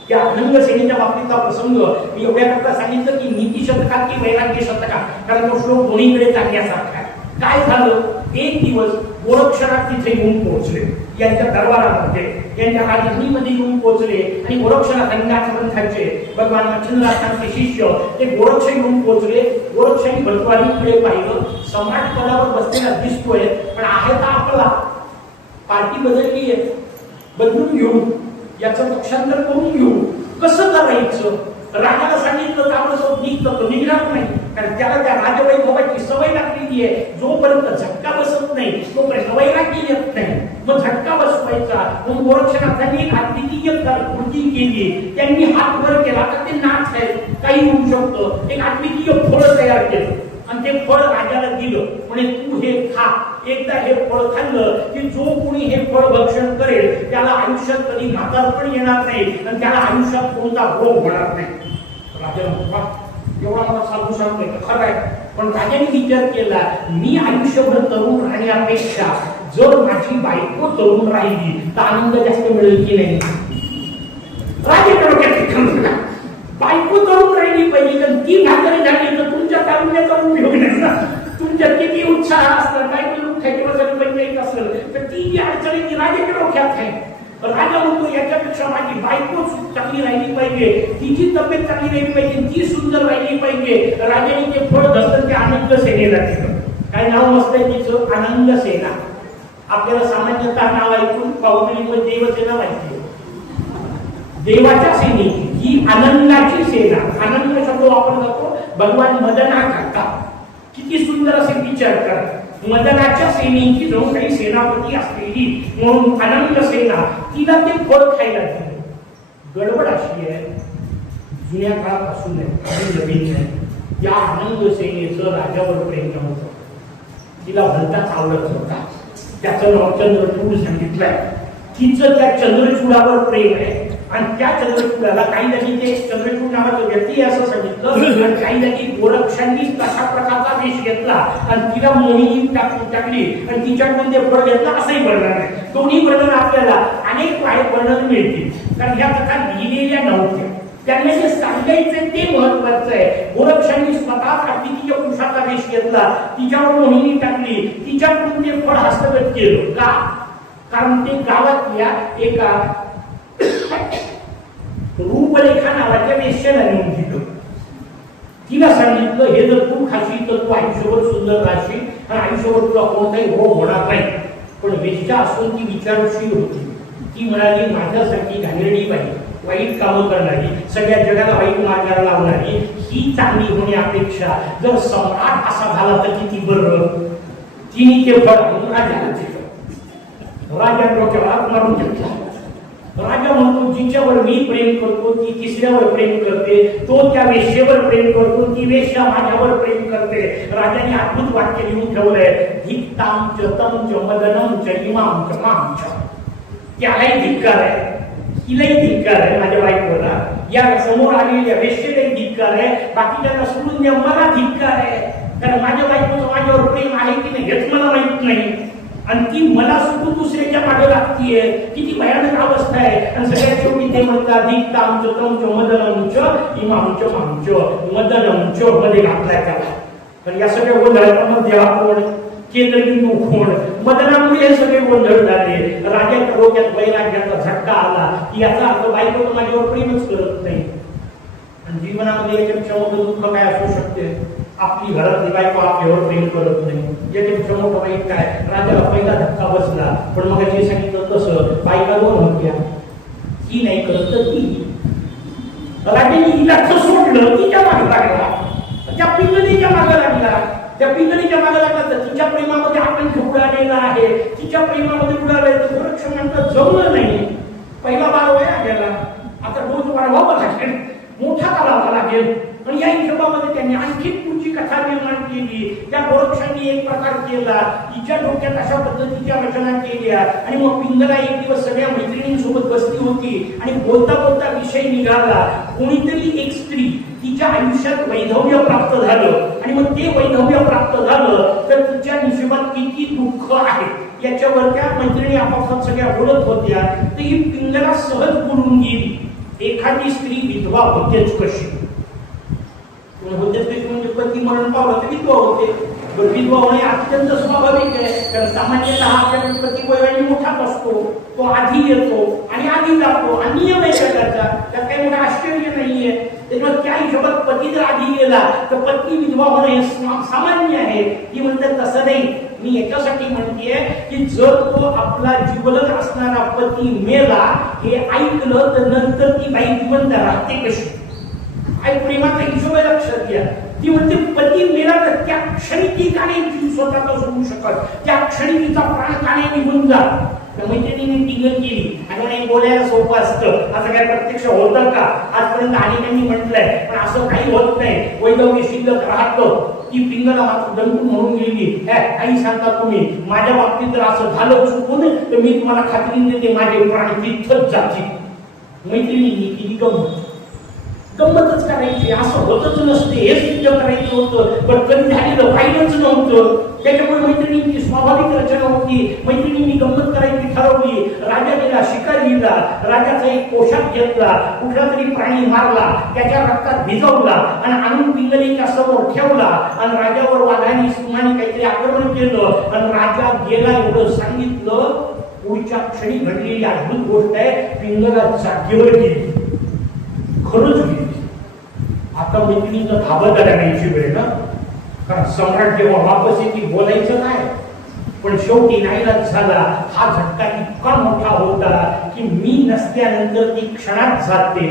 त्या अनंग सेनेच्या बाबतीतला प्रसंग मी एवढ्या करता सांगितलं की नीती शतकात की वैराग्य शतकात, कारण तो श्लोक दोन्हीकडे चालण्यासारखा आहे. काय झालं, एक दिवस गोरक्षनाथ तिथे येऊन पोहोचले, यांच्या दरबारामध्ये, यांच्या राजधानीमध्ये येऊन पोहोचले आणि गोरक्षनाथ ग्रंथाचे भगवान मच्छिंद्रनाथांचे शिष्य ते गोरक्ष येऊन पोहोचले. गोरक्षांनी भटवाडीकडे पाहिलं, सम्राट पदावर बसलेला दिसतोय, पण आहे तर आपला पार्टी बदलली आहे, बदलून घेऊ, याचं पक्षांतर करून घेऊ. कसं करायचं? राजाला सांगितलं तर निघतं, तो निघणार नाही, कारण त्याला त्या राजवैभवाची सवय लागलेली आहे. जोपर्यंत झटका बसत नाही तोपर्यंत वैराग्य येत नाही. मग झटका बसवायचा म्हणून गोरक्षनाथांनी एक अद्वितीय कृती केली. त्यांनी हात वर केला तर ते नाच आहे, काही होऊ शकतं. एक अद्वितीय फळ तयार केलं आणि ते फळ राजाला दिलं, म्हणजे तू हे खा. एकदा हे फळ खाल्लं की जो कोणी हे फळ भक्षण करेल त्याला आयुष्यात कधी म्हातारपण येणार नाही आणि त्याला आयुष्यात कोणता रोग होणार नाही. राजा म्हणतो एवढा मला साधू सांगतोय खरं आहे. पण राजाने विचार केला मी आयुष्यभर तरुण राहण्यापेक्षा जर माझी बायको तरुण राहिली तर आनंद जास्त मिळेल की नाही. राजा बायको तरुण राहिली पाहिजे कारण ती म्हातारी झाली तर तुमच्या तारुण्याचा उपयोग नाही ना. तुमच्यात किती उत्साह असणार बायको उठायची वजन पंचायत असेल तर ती जी अडचणी ती राजाच्या डोक्यात आहे. राजा म्हणतो याच्यापेक्षा माझी बायको चांगली राहिली पाहिजे तिची तब्येत चांगली राहिली पाहिजे ती सुंदर राहिली पाहिजे. राजाने ते फळ धरलं ते आनंद सेनेला दिलं. काय नाव मस्त आहे तिचं आनंद सेना. आपल्याला सामान्यतः नाव ऐकून बाहुबलीमध्ये देवसेना माहिती देवाच्या सेनेची ही आनंदाची सेना. आनंद शब्द वापरला जातो भगवान मदनाकरता. किती सुंदर असे विचार करा. मदनाच्या सेनेची जो काही सेनापती असलेली म्हणून आनंद सेना तिला ते फळ खायला दिलं. गडबड अशी आहे जुन्या काळापासून आहे नवीन आहे. या आनंद सेनेचं राजावर प्रेम नव्हतं. तिला भलताच आवडत होता. त्याचं नाव चंद्रचूड सांगितलंय. तिचं त्या चंद्रचूडावर प्रेम आहे आणि त्या चंद्रचूडाला काही जागी ते चंद्रचूड नावाचं व्यक्ती असं सांगितलं आणि काही जागी गोरक्षांनी तशा प्रकारचा वेश घेतला आणि तिला मोहिनी टाकली आणि तिच्याकडून ते फळ घेतलं असंही वर्णन आहे. दोन्ही वर्णन आपल्याला अनेक वर्णन मिळतील कारण ह्या कथा लिहिलेल्या नव्हत्या. त्यांना जे सांगायचं ते महत्वाचं आहे. गोरक्षांनी स्वतः टाकली तिच्या पुरुषाचा वेश घेतला तिच्यावर मोहिनी टाकली तिच्याकडून ते फळ हस्तगत केलं. का कारण ते गावातल्या एका रूपरेखा नावाच्या वेश्याला नेऊन दिलं. तिला सांगितलं हे जर तू खाशील तर तू आयुष्यभर सुंदर राहशील आणि आयुष्यभर तुला कोणताही रोग होणार नाही. पण वेश्या असून ती विचारशील होती. ती म्हणाली माझ्यासाठी घाणेरडी बाई वाईट कामं करणारी सगळ्या जगाला वाईट मार्गाला लावणारी ही चांगली होण्यापेक्षा जर सम्राट असा झाला तर किती बरं. तिने ते फळ राजाला दिलं. राजा डोक्यावर मारून घेतला. राजा म्हणतो जिच्यावर मी प्रेम करतो ती तिसऱ्यावर प्रेम करते. तो त्या वेश्येवर प्रेम करतो ती वेश्या माझ्यावर प्रेम करते. राजाने अद्भुत वाक्य लिहून ठेवलंय धिक्ताम च तम च मदनम च इमाम च माम च. त्यालाही धिक्कार आहे तिलाही धिक्कार आहे माझ्या बायकोला. या समोर आलेल्या वेश्येलाही धिक्कार आहे. बाकीच्यांना सोडून द्या मला धिक्कार आहे कारण माझ्या बायकोचं माझ्यावर प्रेम आहे की नाही हेच मला माहित नाही आणि ती मला सोडून दुसऱ्याच्या मागे लागतीये. किती भयानक अवस्था आहे. आणि सगळ्यात शेवटी ते म्हणतात धिक्ताम च तम च मदनम च इमाम च माम च. मदनम च मध्ये घातलाय त्याला. तर या सगळ्या गोंधळात देवा कोण केंद्रबिंदू कोण मदनामुळे हे सगळे गोंधळ झाले. राजाच्या डोक्यात वैराग्याचा झटका आला की याचा अर्थ बायको तर माझ्यावर प्रेमच करत नाही. आणि जीवनामध्ये याच्यापेक्षा मोठं दुःख काय असू शकते. आपली घरातली बायको आपल्यावर प्रेम करत नाही. याच्यापेक्षा मोठं वाईट काय. राजाला पहिला धक्का बसला. पण मग जे सांगितलं तसं बायका दोन होत्या. ही नाही करत तर ती. राजाने हिला सोडलं तिच्या मागे लागला. त्या पिंगलीच्या मागे लागला. त्या पिंगलीच्या मागे लागला तर तिच्या प्रेमामध्ये आपण उडालेला आहे. तिच्या प्रेमामध्ये उडालाय तर गोरक्ष म्हणतात जमलं नाही. पहिला बार वया गेला आता डोस वाढवावा लागेल मोठा करावा लागेल. पण या हिशोबामध्ये त्यांनी आणखी पुढची कथा निर्माण केली. त्या गोरक्षांनी एक प्रकार केला. तिच्या डोक्यात अशा पद्धतीच्या रचना केल्या आणि मग पिंगला एक दिवस सगळ्या मैत्रिणींसोबत बसली होती आणि बोलता बोलता विषय निघाला. कोणीतरी एक स्त्री तिच्या आयुष्यात वैधव्य प्राप्त झालं आणि मग ते वैधव्य प्राप्त झालं तर तिच्या नशिबात किती दुःख आहे याच्यावर त्या मैत्रिणी आपापसात सगळ्या बोलत होत्या. तर ही पिंगला सहज बोलून गेली. एखादी स्त्री विधवा होतेच कशी. होतेच कशी म्हणजे पती मरण पावलं तर विधवा होते. विधवा होणे अत्यंत स्वाभाविक आहे कारण सामान्यतः आपल्याकडे पती वयाने मोठाच असतो. तो आधी येतो आणि आधी जातो आणि नियम आहे जगाचा. त्यात काही मोठं आश्चर्य नाहीये. त्याच्यामुळे त्या हिशोबात पती जर आधी गेला तर पत्नी विधवा होणे सामान्य आहे. ती म्हणतात तसं नाही. मी याच्यासाठी म्हणतेय की जर तो आपला जिवलग असणारा पती मेला हे ऐकलं तर नंतर ती बाई जिवंत राहते कशी. आई प्रेमाचा हिशोब लक्षात घ्या. ती म्हणते पती मेला तर त्या क्षणी ती का नाही स्वतःचा सोडू शकत. त्या क्षणी तिचा प्राण का नाही निघून जात. मैत्रिणीने टिंगल केली आणि बोलायला सोपं असतं. असं काय प्रत्यक्ष होतं का. आजपर्यंत अनेकांनी म्हटलंय पण असं काही होत नाही. वैधव्य शिल्लक राहतं. ती पिंगला मात्र दणकून म्हणून गेली, काही सांगता तुम्ही, माझ्या बाबतीत जर असं झालं चुकून तर मी तुम्हाला खात्री देते माझे प्राण तिथंच जातील. मैत्रिणींनी केली गंमतच करायची, असं होतच नसते, हे सिद्ध करायचं होतं, पण कधी झालेलं पाहिलंच नव्हतं. त्याच्यामुळे मैत्रिणींची स्वाभाविक रचना होती. मैत्रिणींनी गंमत करायची ठरवली. राजा गेला शिकारीला, राजाचा एक पोशाख घेतला, कुठला तरी प्राणी मारला, त्याच्या रक्तात भिजवला आणि आणून पिंगलीच्या समोर ठेवला आणि राजावर वाघाने सिंहाने काहीतरी आक्रमण केलं आणि राजा गेला एवढं सांगितलं. पुढच्या क्षणी घडलेली अद्भुत गोष्ट आहे, पिंगला जागेवर गेली, खरंच गेली. आता मैत्रिणींना धाबत करायची वेळ ना, कारण सम्राट जेव्हा वापस येते बोलायचं काय, पण शेवटी नाईलाज झाला. हा झटका इतका मोठा होता की मी नसल्यानंतर ती क्षणात जाते,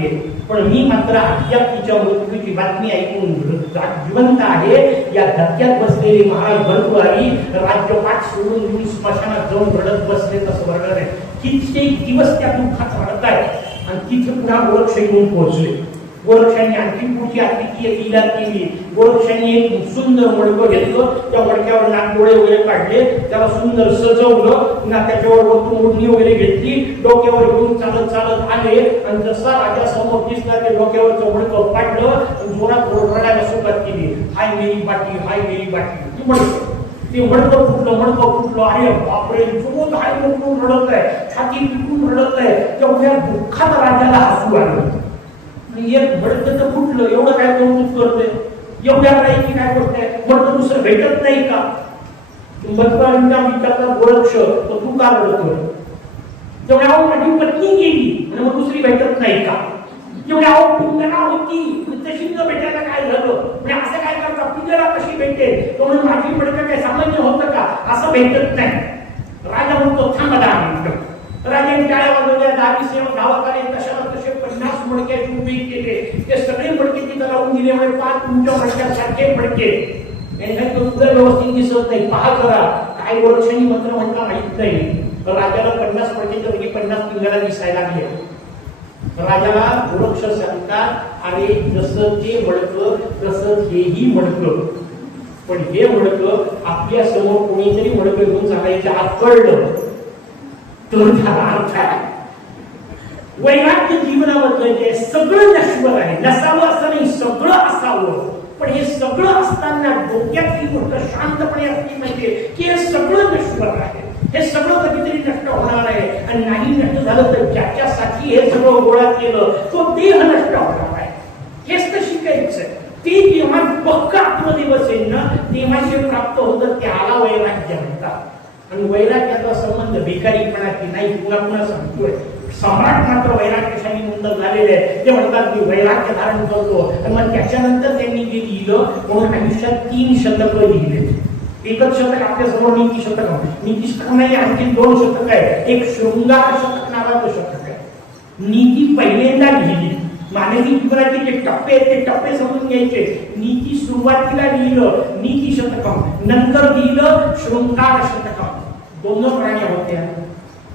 पण मी मात्र अद्याप तिच्या मृत्यूची बातमी ऐकून जिवंत आहे. या धक्क्यात बसलेले महाराज भरपुरारी राज्यपाठ सोडून मी स्मशानात जाऊन रडत बसले तसं वर्णन आहे. कित्येक दिवस त्या दुःखात रडतायत आणि तिथे पुन्हा गोरक्ष येऊन पोहोचले. गोरक्षांनी आणखी पुढची आकृती इलाज केली. गोरक्षांनी एक सुंदर मडकं घेतलं, त्या मडक्यावर नागडोळे वगैरे काढले, त्याला सुंदर सजवलं, पुन्हा त्याच्यावर वरतून ओढणी वगैरे घेतली, डोक्यावर घेऊन चालत चालत आले आणि जसा राजा समोर दिसला ते डोक्यावरचं मडकं पाडलं, जोरात रडायला सुरुवात केली. हाय मेरी बाटी, हाय मेरी बाटी. ते मडकं फुटलं. अरे बापरे, जोर हाय म्हणून रडत आहे, छाती पिटून रडत आहे. तेवढ्या दुःखात राजाला हसू आलं. एक मडकं तर फुटलं, एवढं काय कौतुक करतोय, एवढ्या काही काय करतोय, मडकं दुसरं भेटत नाही का? भरपुरारींच्या विचारला गोरक्ष, तर तू का रडतोय? तेवढ्या माझी पत्नी गेली आणि मग दुसरी भेटत नाही का? एवढ्या पिंगला होती, तशी न भेटायला काय झालं? म्हणजे असं काय करता, पिंगला कशी भेटेल? तो म्हणजे माझी मडकं काय सामान्य होतं का? असं भेटत नाही. राजा म्हणतो थांबा 10 मिनिटं. राजाने टाळ्या वाजवल्या, दारी सेवक धावत आले, तशाला तसे 50 मडक्याचे उभे केले. ते सगळे मडके तिथं लावून दिले. म्हणजे 5 तुमच्या मडक्यासारखे मडके, तुला व्यवस्थित दिसत नाही, पहा जरा काय गोरक्षांनी मंत्र म्हटला माहित नाही. राजाला 50 मडके तर 50 पिंगला दिसायला लागले. राजाला गोरक्ष सांगतात, अरे जसं ते मडकं तसं हेही मडकं, पण हे मडकं आपल्या समोर कोणीतरी मडकं घेऊन चालायचे आत कळलं तर झाला अर्थ आहे. वैराग्य जीवनामधलं जे सगळं नश्वर आहे, नसावं असं नाही, सगळं असावं. पण हे सगळं असताना डोक्यातली गोष्ट शांतपणे असली पाहिजे की हे सगळं नश्वर आहे, हे सगळं कधीतरी नष्ट होणार आहे. आणि नाही नष्ट झालं तर ज्याच्यासाठी हे सगळं गोळा केलं तो देह नष्ट होणार आहे. हेच तर शिकायचं. ते जेव्हा पक्क आतमध्ये बसेल ना, तेव्हा जे प्राप्त होतं त्याला वैराग्य म्हणतात. आणि वैराग्याचा संबंध भिकारीपणाची नाही, पुन्हा सांगतोय. सम्राट मात्र वैराग्यशाली नंतर झालेले आहे. ते म्हणतात मी वैराग्य धारण करतो. आणि मग त्याच्यानंतर त्यांनी जे लिहिलं, म्हणून आयुष्यात 3 शतकं लिहिले. एकच शतक आपल्या समोर नीती शतक नाही, आणखी 2 शतक आहे. एक शृंगार शतक नावाचं शतक आहे. नीती पहिल्यांदा लिहिली. मानवी जीवनाचे जे टप्पे आहेत ते टप्पे समजून घ्यायचे. नीती सुरुवातीला लिहिलं नीती शतकम, नंतर लिहिलं शृंगार शतकम. 2 प्राण्या होत्या.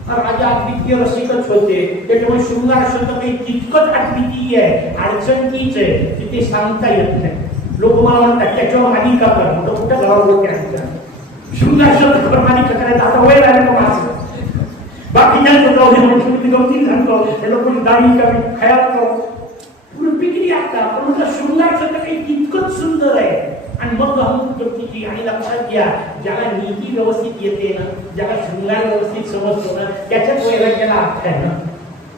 राजा अद्वितीय रसिकच होते, त्याच्यामुळे शृंगार शतक हे तितकंच अद्वितीय आहे. अडचण तीच आहे की ते सांगता येत नाही. लोक मला म्हणतात त्याच्यावर मालिका कर, कुठं घरावर होते शृंगार शतक मालिका करायचं. आता वय लागलं माझं, बाकी गमती सांगतो, लोकांची दाढी कमी खयाल करू पिकली आता. पण म्हटलं शृंगार शतक हे तितकंच सुंदर आहे. आणि मग गमतीची आणि लक्षात घ्या, ज्याला नीती व्यवस्थित येते ना, ज्याला शृंगार व्यवस्थित समजतो ना, त्याच्याच वैराग्याला अर्थ आहे ना.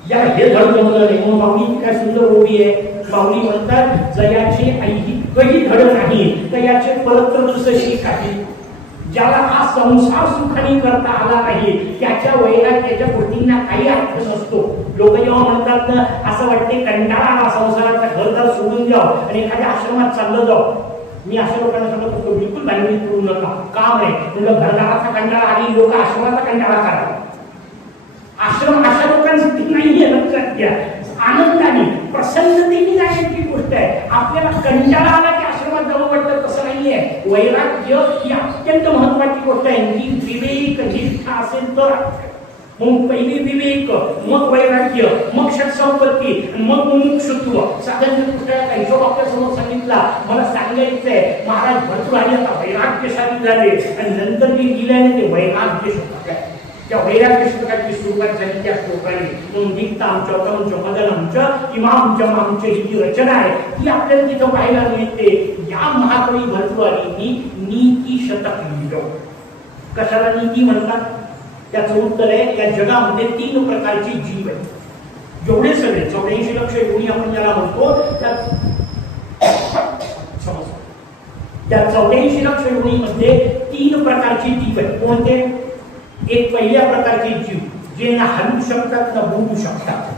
ज्याला हे धड जमलं नाही. मग माऊलीची काय सुंदर ओवी आहे. माऊली म्हणतात, जयाचे ऐहिकही धड नाही तयाचे परत्र दुसरी काही. ज्याला हा संसार सुखाने करता आला नाही, त्याच्या वैराग्याच्या गोष्टींना काही अर्थ नसतो. लोक जेव्हा म्हणतात ना, असं वाटते कंटाळा आला संसाराचा, घरदार सोडून द्याव आणि एखाद्या आश्रमात चाललं जाव. मी अशा लोकांना सांगत असतो, बिलकुल बांधणी करू नका. काम आहे तुला घरदाराचा कंटाळा आली, लोक आश्रमाचा कंटाळा करा. आश्रम अशा लोकांसाठी नाहीये, लक्षात घ्या. आनंदाने प्रसन्नतेने जाण्याची गोष्ट आहे. आपल्याला कंटाळा आला की आश्रमात जावं वाटतं, तसं नाहीये. वैराग्य ही अत्यंत महत्वाची गोष्ट आहे. की विवेक निष्ठा असेल तर, मग पहिली विवेक, मग वैराग्य, मग षटसंपत्ती, मग मुमुक्षुत्व. साधारण कुठल्या हिशोबा आपल्या समोर सांगितला, मला सांगायचंय महाराज भरतुराणी आता वैराग्यशाली झाले आणि नंतर मी गेल्याने ते वैराग्य शोधत आहे. त्या वैराग्य शतकाची सुरुवात झाली त्या श्लोकाने. म्हणून गीतां चौतमं चौपदनं च इमां जमां च ही जी रचना आहे ती आपल्याला तिथं पाहायला मिळते. या महाकवी भरतुराणींनी नीती शतक लिहिलं. कशाला नीती म्हणतात? त्याचं उत्तर आहे, या जगामध्ये 3 प्रकारचे जीव आहेत. जेवढे सगळे 84 लक्ष योनी आपण ज्याला म्हणतो त्या 84 लक्ष योनीमध्ये 3 प्रकारचे जीव आहेत. कोणते? एक पहिल्या प्रकारचे जीव जे ना हलू शकतात ना बोलू शकतात,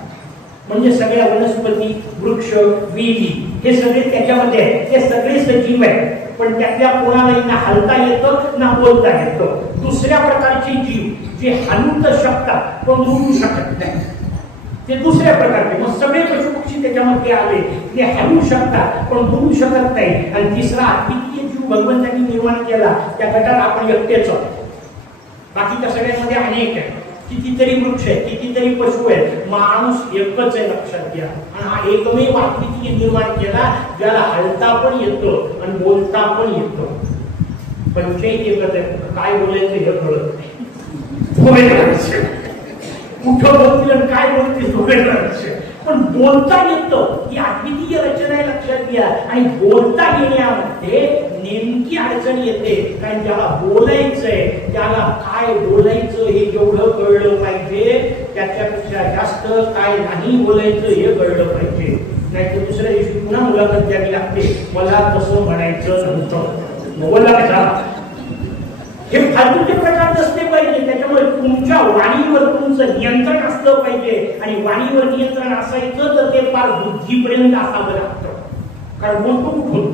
म्हणजे सगळ्या वनस्पती, वृक्ष, वेली हे सगळे त्याच्यामध्ये आहेत. ते सगळे सजीव आहेत, पण त्यातल्या कोणालाही ना हलता येतं ना बोलता येतं. दुसऱ्या प्रकारचे जीव जे हलू तर शकतात पण बोलू शकत नाही, ते दुसऱ्या प्रकारचे. मग सगळे पशुपक्षी त्याच्यामध्ये आले, ते हलू शकतात पण बोलू शकत नाही. आणि तिसरा अद्वितीय जीव भगवंतांनी निर्माण केला, त्या गटात आपण एकटेच आहोत. बाकीच्या सगळ्यांमध्ये अनेक आहेत, कितीतरी वृक्ष आहेत, कितीतरी पशु आहेत, माणूस एकच आहे, लक्षात घ्या. आणि हा एकमेव अद्वितीय निर्माण केला ज्याला हलता पण येतो आणि बोलता पण येतो. पंचायत एकच आहे, काय बोलायचं हे कळत नाही. कुठं बोलतील आणि काय बोलतील पण बोलता येतं, ही अद्वितीय रचना आहे, लक्षात घ्या. आणि बोलता येण्यामध्ये नेमकी अडचण येते, कारण ज्याला बोलायचंय त्याला काय बोलायचं हे जेवढं कळलं पाहिजे त्याच्यापेक्षा जास्त काय नाही बोलायचं हे कळलं पाहिजे. नाही तर दुसऱ्या दिवशी पुन्हा मुलाखत द्यावी लागते, मला तसं म्हणायचं नव्हतं. बोला कशा हे फालतूचे प्रकार नसले पाहिजे. त्याच्यामुळे तुमच्या वाणीवर तुमचं नियंत्रण असलं पाहिजे. आणि वाणीवर नियंत्रण असायचं तर ते फार बुद्धीपर्यंत असावं लागतं. कारण बोलतो कुठून?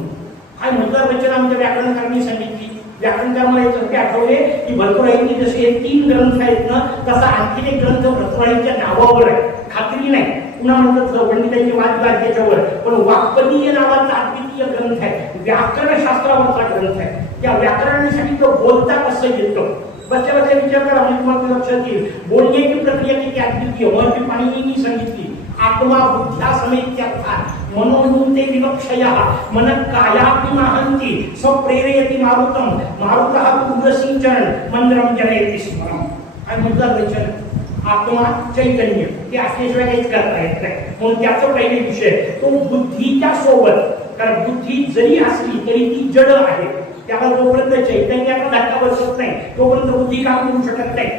काय मुद्दा रचना आमच्या व्याकरणकारांनी सांगितली. व्याकरणकार मला एक आठवले की भरतुराईंनी जसे हे 3 ग्रंथ आहेत ना, तसा आणखीन एक ग्रंथ भरतुराईंच्या नावावर आहे. खात्री नाही, पुन्हा म्हणतात पंडितांची वादविवाद त्याच्यावर, पण वाक्पदीय नावाचा अद्वितीय ग्रंथ आहे, व्याकरणशास्त्रावरचा ग्रंथ आहे. त्या व्याकरणाने सांगितलं बोलता कसं येतं. बसल्या बसल्या विचार करा, म्हणजे तुम्हाला लक्षात येईल. बोलण्याची प्रक्रिया किती अद्वितीय. महर्षी पाणिनींनी सांगितली, आत्मा बुद्ध्या समेत्यार्थात मनोनुते ते विवक्षया मन कायाभिमाहंती स्वप्रेरयति मारुतम मारुतः पूर्वसिंचन मंत्रम जनयति स्मरम. काय मुद्दा रचना, आत्मा चैतन्य ते असल्याशिवाय काहीच करता येत नाही. म्हणून त्याचा पहिले विषय तो बुद्धीच्या सोबत. कारण बुद्धी जरी असली तरी ती जड आहे, त्याला जोपर्यंत चैतन्याचा धक्का बसत नाही तोपर्यंत बुद्धी काम करू शकत नाही.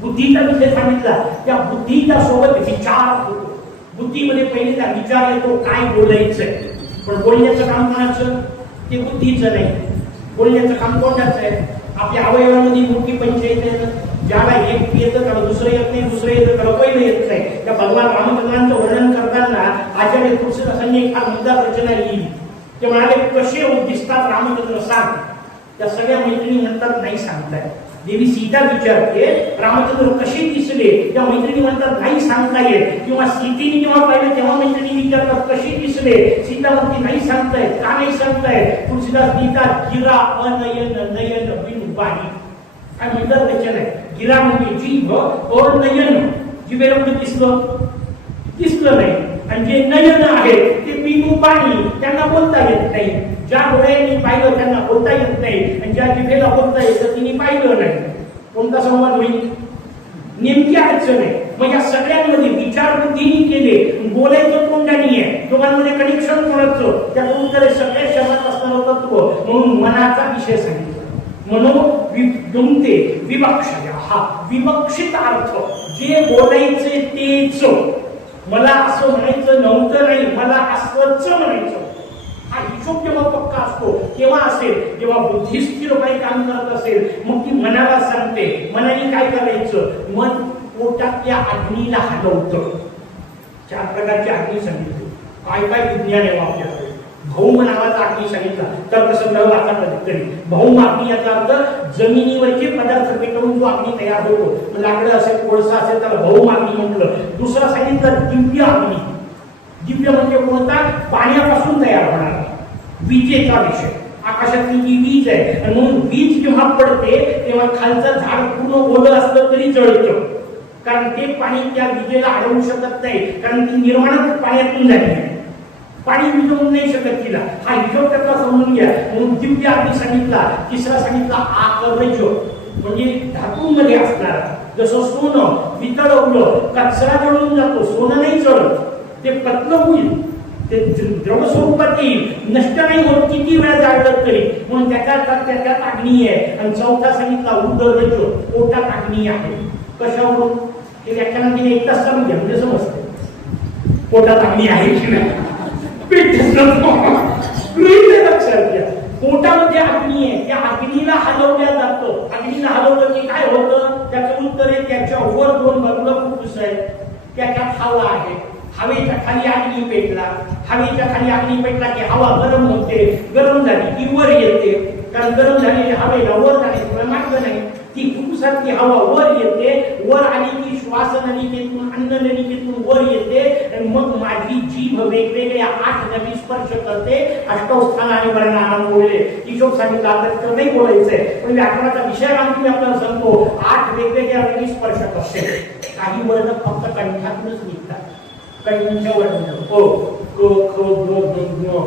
बुद्धीचा विषय सांगितला, त्या बुद्धीच्या सोबत विचार होतो. बुद्धीमध्ये पहिल्यांदा विचार येतो काय बोलायचंय, पण बोलण्याचं काम कोणाचं? ते बुद्धीचं नाही. बोलण्याचं काम कोणाचं आहे? आपल्या अवयवामध्ये मोठी पंचायत आहे. ज्याला एक येतं त्याला दुसरं येत नाही, दुसरं येतं त्याला पहिलं येत नाही. त्या भगवान रामचंद्रांचं वर्णन करताना आचार्य तुलसीदासांनी एक फार मुद्दा रचना लिहिली. ते म्हणाले, कसे दिसतात रामचंद्र सांग. त्या सगळ्या मैत्रिणी म्हणतात नाही सांगताय. देवी सीता विचारते, रामचंद्र कसे दिसले. त्या मैत्रिणी म्हणतात नाही सांगता येत. किंवा सीतेने जेव्हा पाहिलं तेव्हा मैत्रिणी विचारतात कसे दिसले. सीता म्हणते नाही सांगतायत. का नाही सांगतायत? तुलसीदास लिहितात, गिरा अनयन नयन बिनबाणी. काय म्हणतात रचना आहे. गिरा म्हणजे जीभ, अनयन जिभेला दिसलं नाही. आणि जे नयन आहेत ते बिनू पाणी, त्यांना बोलता येत नाही. ज्या डोळ्यांनी पाहिलं त्यांना बोलता येत नाही, आणि ज्या जिभेला बोलता येतं तिने पाहिलं नाही. कोणता संवाद होईल? नेमकी अडचण आहे. मग या सगळ्यांमध्ये विचार बुद्धीने केले, बोलायचं तोंडाने आहे, दोघांमध्ये कनेक्शन कोणाचं? त्याचं उत्तर आहे सगळ्या शब्दात असणारं तत्व. म्हणून मनाचा विषय सांगितला. मनोविदुमते विवक्षया, हा विवक्षित अर्थ. जे बोलायचे तेच. मला असं म्हणायचं नव्हतं नाही, मला असंच म्हणायचं. हा हिशोब जेव्हा पक्का असतो तेव्हा असेल जेव्हा बुद्धी स्थिरपणे काम करत असेल, मग ती मनाला सांगते. मनाने काय करायचं? मन पोटातल्या अग्नीला हलवतं. 4 प्रकारची अग्नी सांगितली. काय काय विज्ञान आहे आपल्याकडे. भौम नावाचा अग्नी सांगितला. तर्कसंग्रह वाचा कधीतरी. भौम अग्नी याचा अर्थ जमिनीवरचे पदार्थ पेटवून जो अग्नी तयार होतो. लाकडं असेल, कोळसा असेल त्याला भौम अग्नी म्हटलं. दुसरा सांगितलं दिव्य अग्नी. दिव्य म्हणजे कोणता? पाण्यापासून तयार होणार विजेचा विषय. आकाशातली जी वीज आहे, आणि म्हणून वीज जेव्हा पडते तेव्हा खालचं झाड पूर्ण ओलं असलं तरी जळतं. कारण ते पाणी त्या विजेला अडवू शकत नाही, कारण ती निर्माणच पाण्यातून झाली आहे. पाणी विजवू नाही शकत तिला. हा हिशोब त्याचा समजून घ्या. म्हणून दिव्य आधी सांगितला. तिसरा सांगितला आकर्ज, म्हणजे धातूमध्ये असणार. जसं सोनं वितळवलं कचरा जळून जातो, सोनं नाही जळत, ते पतलं होईल, ते द्रव स्वरूपात येईल, नष्ट नाही होत किती वेळा जाळलं तरी. म्हणून त्याच्यात अग्नी आहे. आणि चौथा सांगितला उदरज, पोटात अग्नी आहे. कशावरून ते व्याख्यानात तिने एक तास चालू घ्या म्हणजे समजते पोटात अग्नी आहे की नाही. लक्षात घ्या, पोटामध्ये अग्नी आहे, त्या अग्नीला हलवल्या जातं. अग्नीला हलवलं की काय होतं? त्याचं उत्तर आहे त्याच्या वर दोन बाजूला फुफ्फुस आहे, त्याच्यात हवा आहे. हवेच्या खाली अग्नी पेटला, हवेच्या खाली अग्नी पेटला की हवा गरम होते, गरम झाली की वर येते. कारण गरम झालेल्या हवेला वर जाण्याशिवाय मार्ग नाही. ती फुफ्फुसातली हवा वर येते, वर आली की श्वास नलिकेतून अन्न नलिकेतून वर येते. आणि मग माझी जीभ वेगवेगळ्या 8 नवी स्पर्श करते. अष्टस्थान आणि वर्णानं बोलले हिशोब सांगितला तर नाही बोलायचंय, पण व्याकरणाचा विषय आणखी आपल्याला सांगतो. 8 वेगवेगळ्या नवी स्पर्श करते. काही वर्ण फक्त कंठातूनच निघतात. कंठवर्ण ओ क ख ग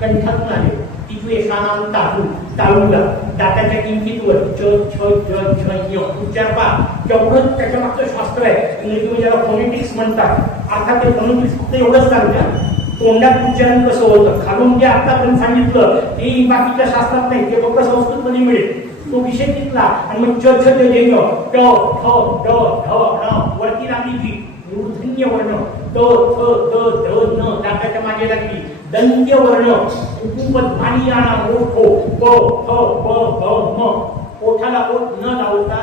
कंठातून आले. तिथेशानाम तालू तालूला दाताच्या किंचितवर च छ ज छ य उच्चार पा. जेवढं त्याच्या मागचं शास्त्र आहे, इंग्रजीमध्ये ज्याला फोनेटिक्स म्हणतात. अर्थात ते फोनेटिक्स फक्त एवढंच सांगतं तोंडात उच्चारण कसं होतं. खालून जे आतापर्यंत सांगितलं ते बाकीच्या शास्त्रात नाही, ते फक्त संस्कृतमध्ये मिळेल. तो विषय तिथला. आणि मग च छ ज य ट ठ ड ढ ण वरती लागली जी मूर्धन्य वर्ण द थ द ध न दाताच्या मागे लागली दंत्य वर्ण उपध्मानी आणा ओठो प फ प भ म. ओठाला ओठ न लावता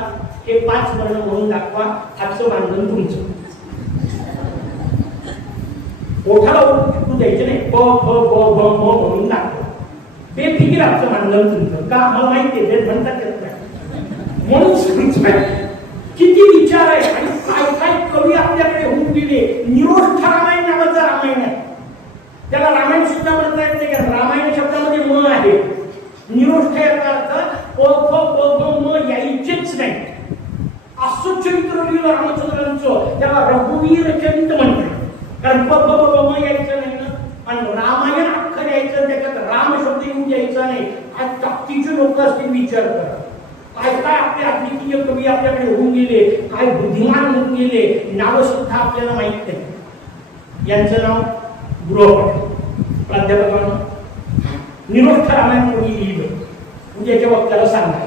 हे 5 वर्ण म्हणून दाखवा. आजचं मानधन तुमचं. ओठाला ओठ चिटकू द्यायचे नाही, प फ ब भ म म्हणून दाखवा. बेफिकीर आजचं मानधन तुमचं. का मला माहिती आहे म्हणतात येत नाही म्हणून सांगतोय. किती विचार आहे आणि काय काय कवी आपल्याकडे होऊन गेले. निरोष्ठ रामायण नावाचं रामायण आहे. त्याला रामायण सुद्धा म्हणता येत नाही, कारण रामायण शब्दामध्ये म आहे. निरोष्ठ याचा अर्थ प फ ब भ म यायचेच नाही. असं चरित्र लिहिलं रामचंद्रांचं, त्याला रघुवीर चरित्र म्हणतात. कारण प फ ब भ म यायचं नाही ना. आणि रामायण अख्खं यायचं, त्याच्यात राम शब्द येऊन द्यायचा नाही. आज ताकदीचे लोक असतील, विचार करा. काय काय आपले अद्वितीय कवी आपल्याकडे होऊन गेले, काय बुद्धिमान होऊन गेले. नावं सुद्धा आपल्याला माहित नाही. यांचं नाव गृहपाठ प्राध्यापकांना निरोष्ठ रामायण कोणी लिहिलं उद्याच्या वक्त्याला सांगा,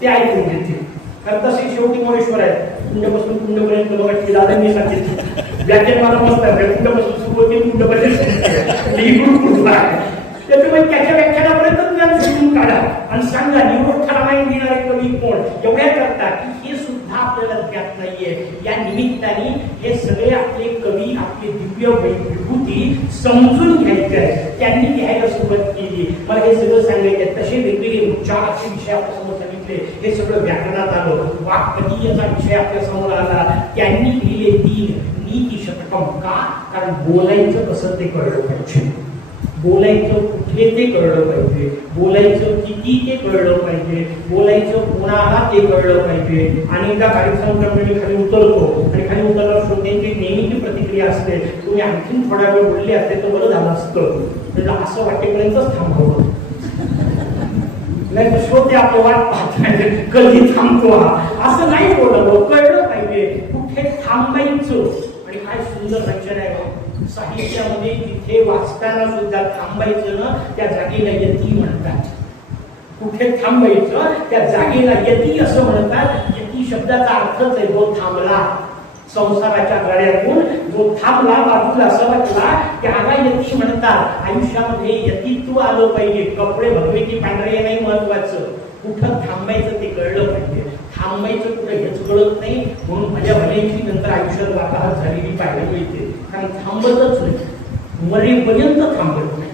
ते ऐकून घेतील. कारण तसे शेवटी मोरेश्वर आहे. कुंडपासून कुंडपर्यंत बघा दादांनी सांगितलं व्याख्यान मला मस्त आहे. कुंडपासून सुरू होते कुंडपर्यंत त्याच्यामुळे त्याच्या व्याख्यानापर्यंत ज्ञान शोधून काढा आणि सांगा निरोष्ठ रामायण लिहिणारे कवी कोण. एवढ्या करता की हे सुद्धा आपल्याला ज्ञात नाहीये. या निमित्ताने हे सगळे आपले कवी आपले दिव्य विभूती समजून घ्यायचे आहे. त्यांनी लिहायला सुरुवात केली. मला हे सगळं सांगायचे. तसे वेगवेगळे उच्चार असे विषय आपल्यासमोर सांगितले. हे सगळं व्याकरणात आलं. वाक्पदीयचा विषय आपल्या समोर आला. त्यांनी लिहिले 3 नीती शतकम. का? कारण बोलायचं कसं ते कळलं पाहिजे, बोलायचं कुठे ते कळलं पाहिजे, बोलायचं किती ते कळलं पाहिजे, बोलायचं कोणाला ते कळलं पाहिजे. अनेकदा कार्यक्रम खाली उतरतो आणि खाली उतरल्यावर श्रोत्यांची नेहमीची प्रतिक्रिया असते, तुम्ही आणखीन थोडा वेळ बोलले असते तर बरं झालं असतं. त्याला असं वाटेपर्यंतच थांबवलं नाही, श्रोते आपलं वाट पाहत कधी थांबतो हा, असं नाही बोलावं. कळलं पाहिजे कुठे थांबायचं. आणि काय सुंदर रचना आहे साहित्यामध्ये. तिथे वाचताना सुद्धा थांबायचं ना, त्या जागेला यती म्हणतात. कुठे थांबायचं, त्या जागेला यती असं म्हणतात. यती शब्दाचा अर्थच आहे जो थांबला. संसाराच्या गाड्यातून जो थांबला, बाजूला सरकला, त्याला यती म्हणतात. आयुष्यामध्ये यतित्व आलं पाहिजे. कपडे भगवे की पांढरे नाही महत्वाचं, कुठं थांबायचं ते कळलं पाहिजे. थांबायचं कुठं हेच कळत नाही. म्हणून माझ्या भल्याची नंतर आयुष्यात वाताहत झालेली पाहायला मिळते. कारण थांबतच नाही, मरेपर्यंत थांबत नाही.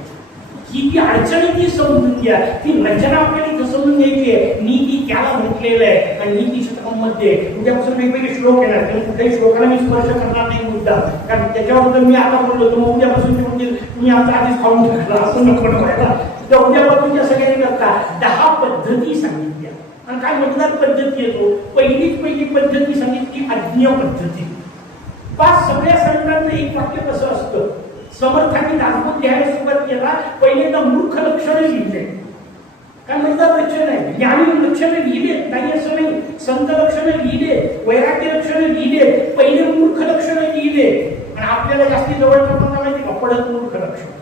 ही अडचण ती समजून घ्या. ती रचना आपल्याला इथं समजून घ्यायची आहे. नीती त्याला म्हटलेलं आहे. आणि नीती शतकामध्ये उद्यापासून वेगवेगळे श्लोक येणार. कारण कुठल्याही श्लोकाला मी स्पर्श करणार नाही मुद्दा, कारण त्याच्यावर जर मी आता बोललो तर मग उद्यापासून ते म्हणजे तुम्ही आमचा आधीच खाऊन टाकला असं नको व्हायला. तर उद्यापासून त्या सगळ्यांनी करता 10 पद्धती सांगितल्या. आणि काय मतदार पद्धती येतो. पहिली पद्धती सांगितली आज्ञ पद्धती. पाच सगळ्या संतांचं एक वाक्य कसं असतं, समर्थांनी दाखवून लिहायला सुरुवात केला, पहिल्यांदा मूर्ख लक्षण लिहिले. काय म्हणतात लक्षण आहे, ज्ञानी लक्षण लिहिले नाही असं नाही, संत लक्षण लिहिले, वैराग्य लक्षण लिहिले, पहिले मूर्ख लक्षण लिहिले. आणि आपल्याला जास्ती जवळचं कोणता माहिती का, पडत मूर्ख लक्षण.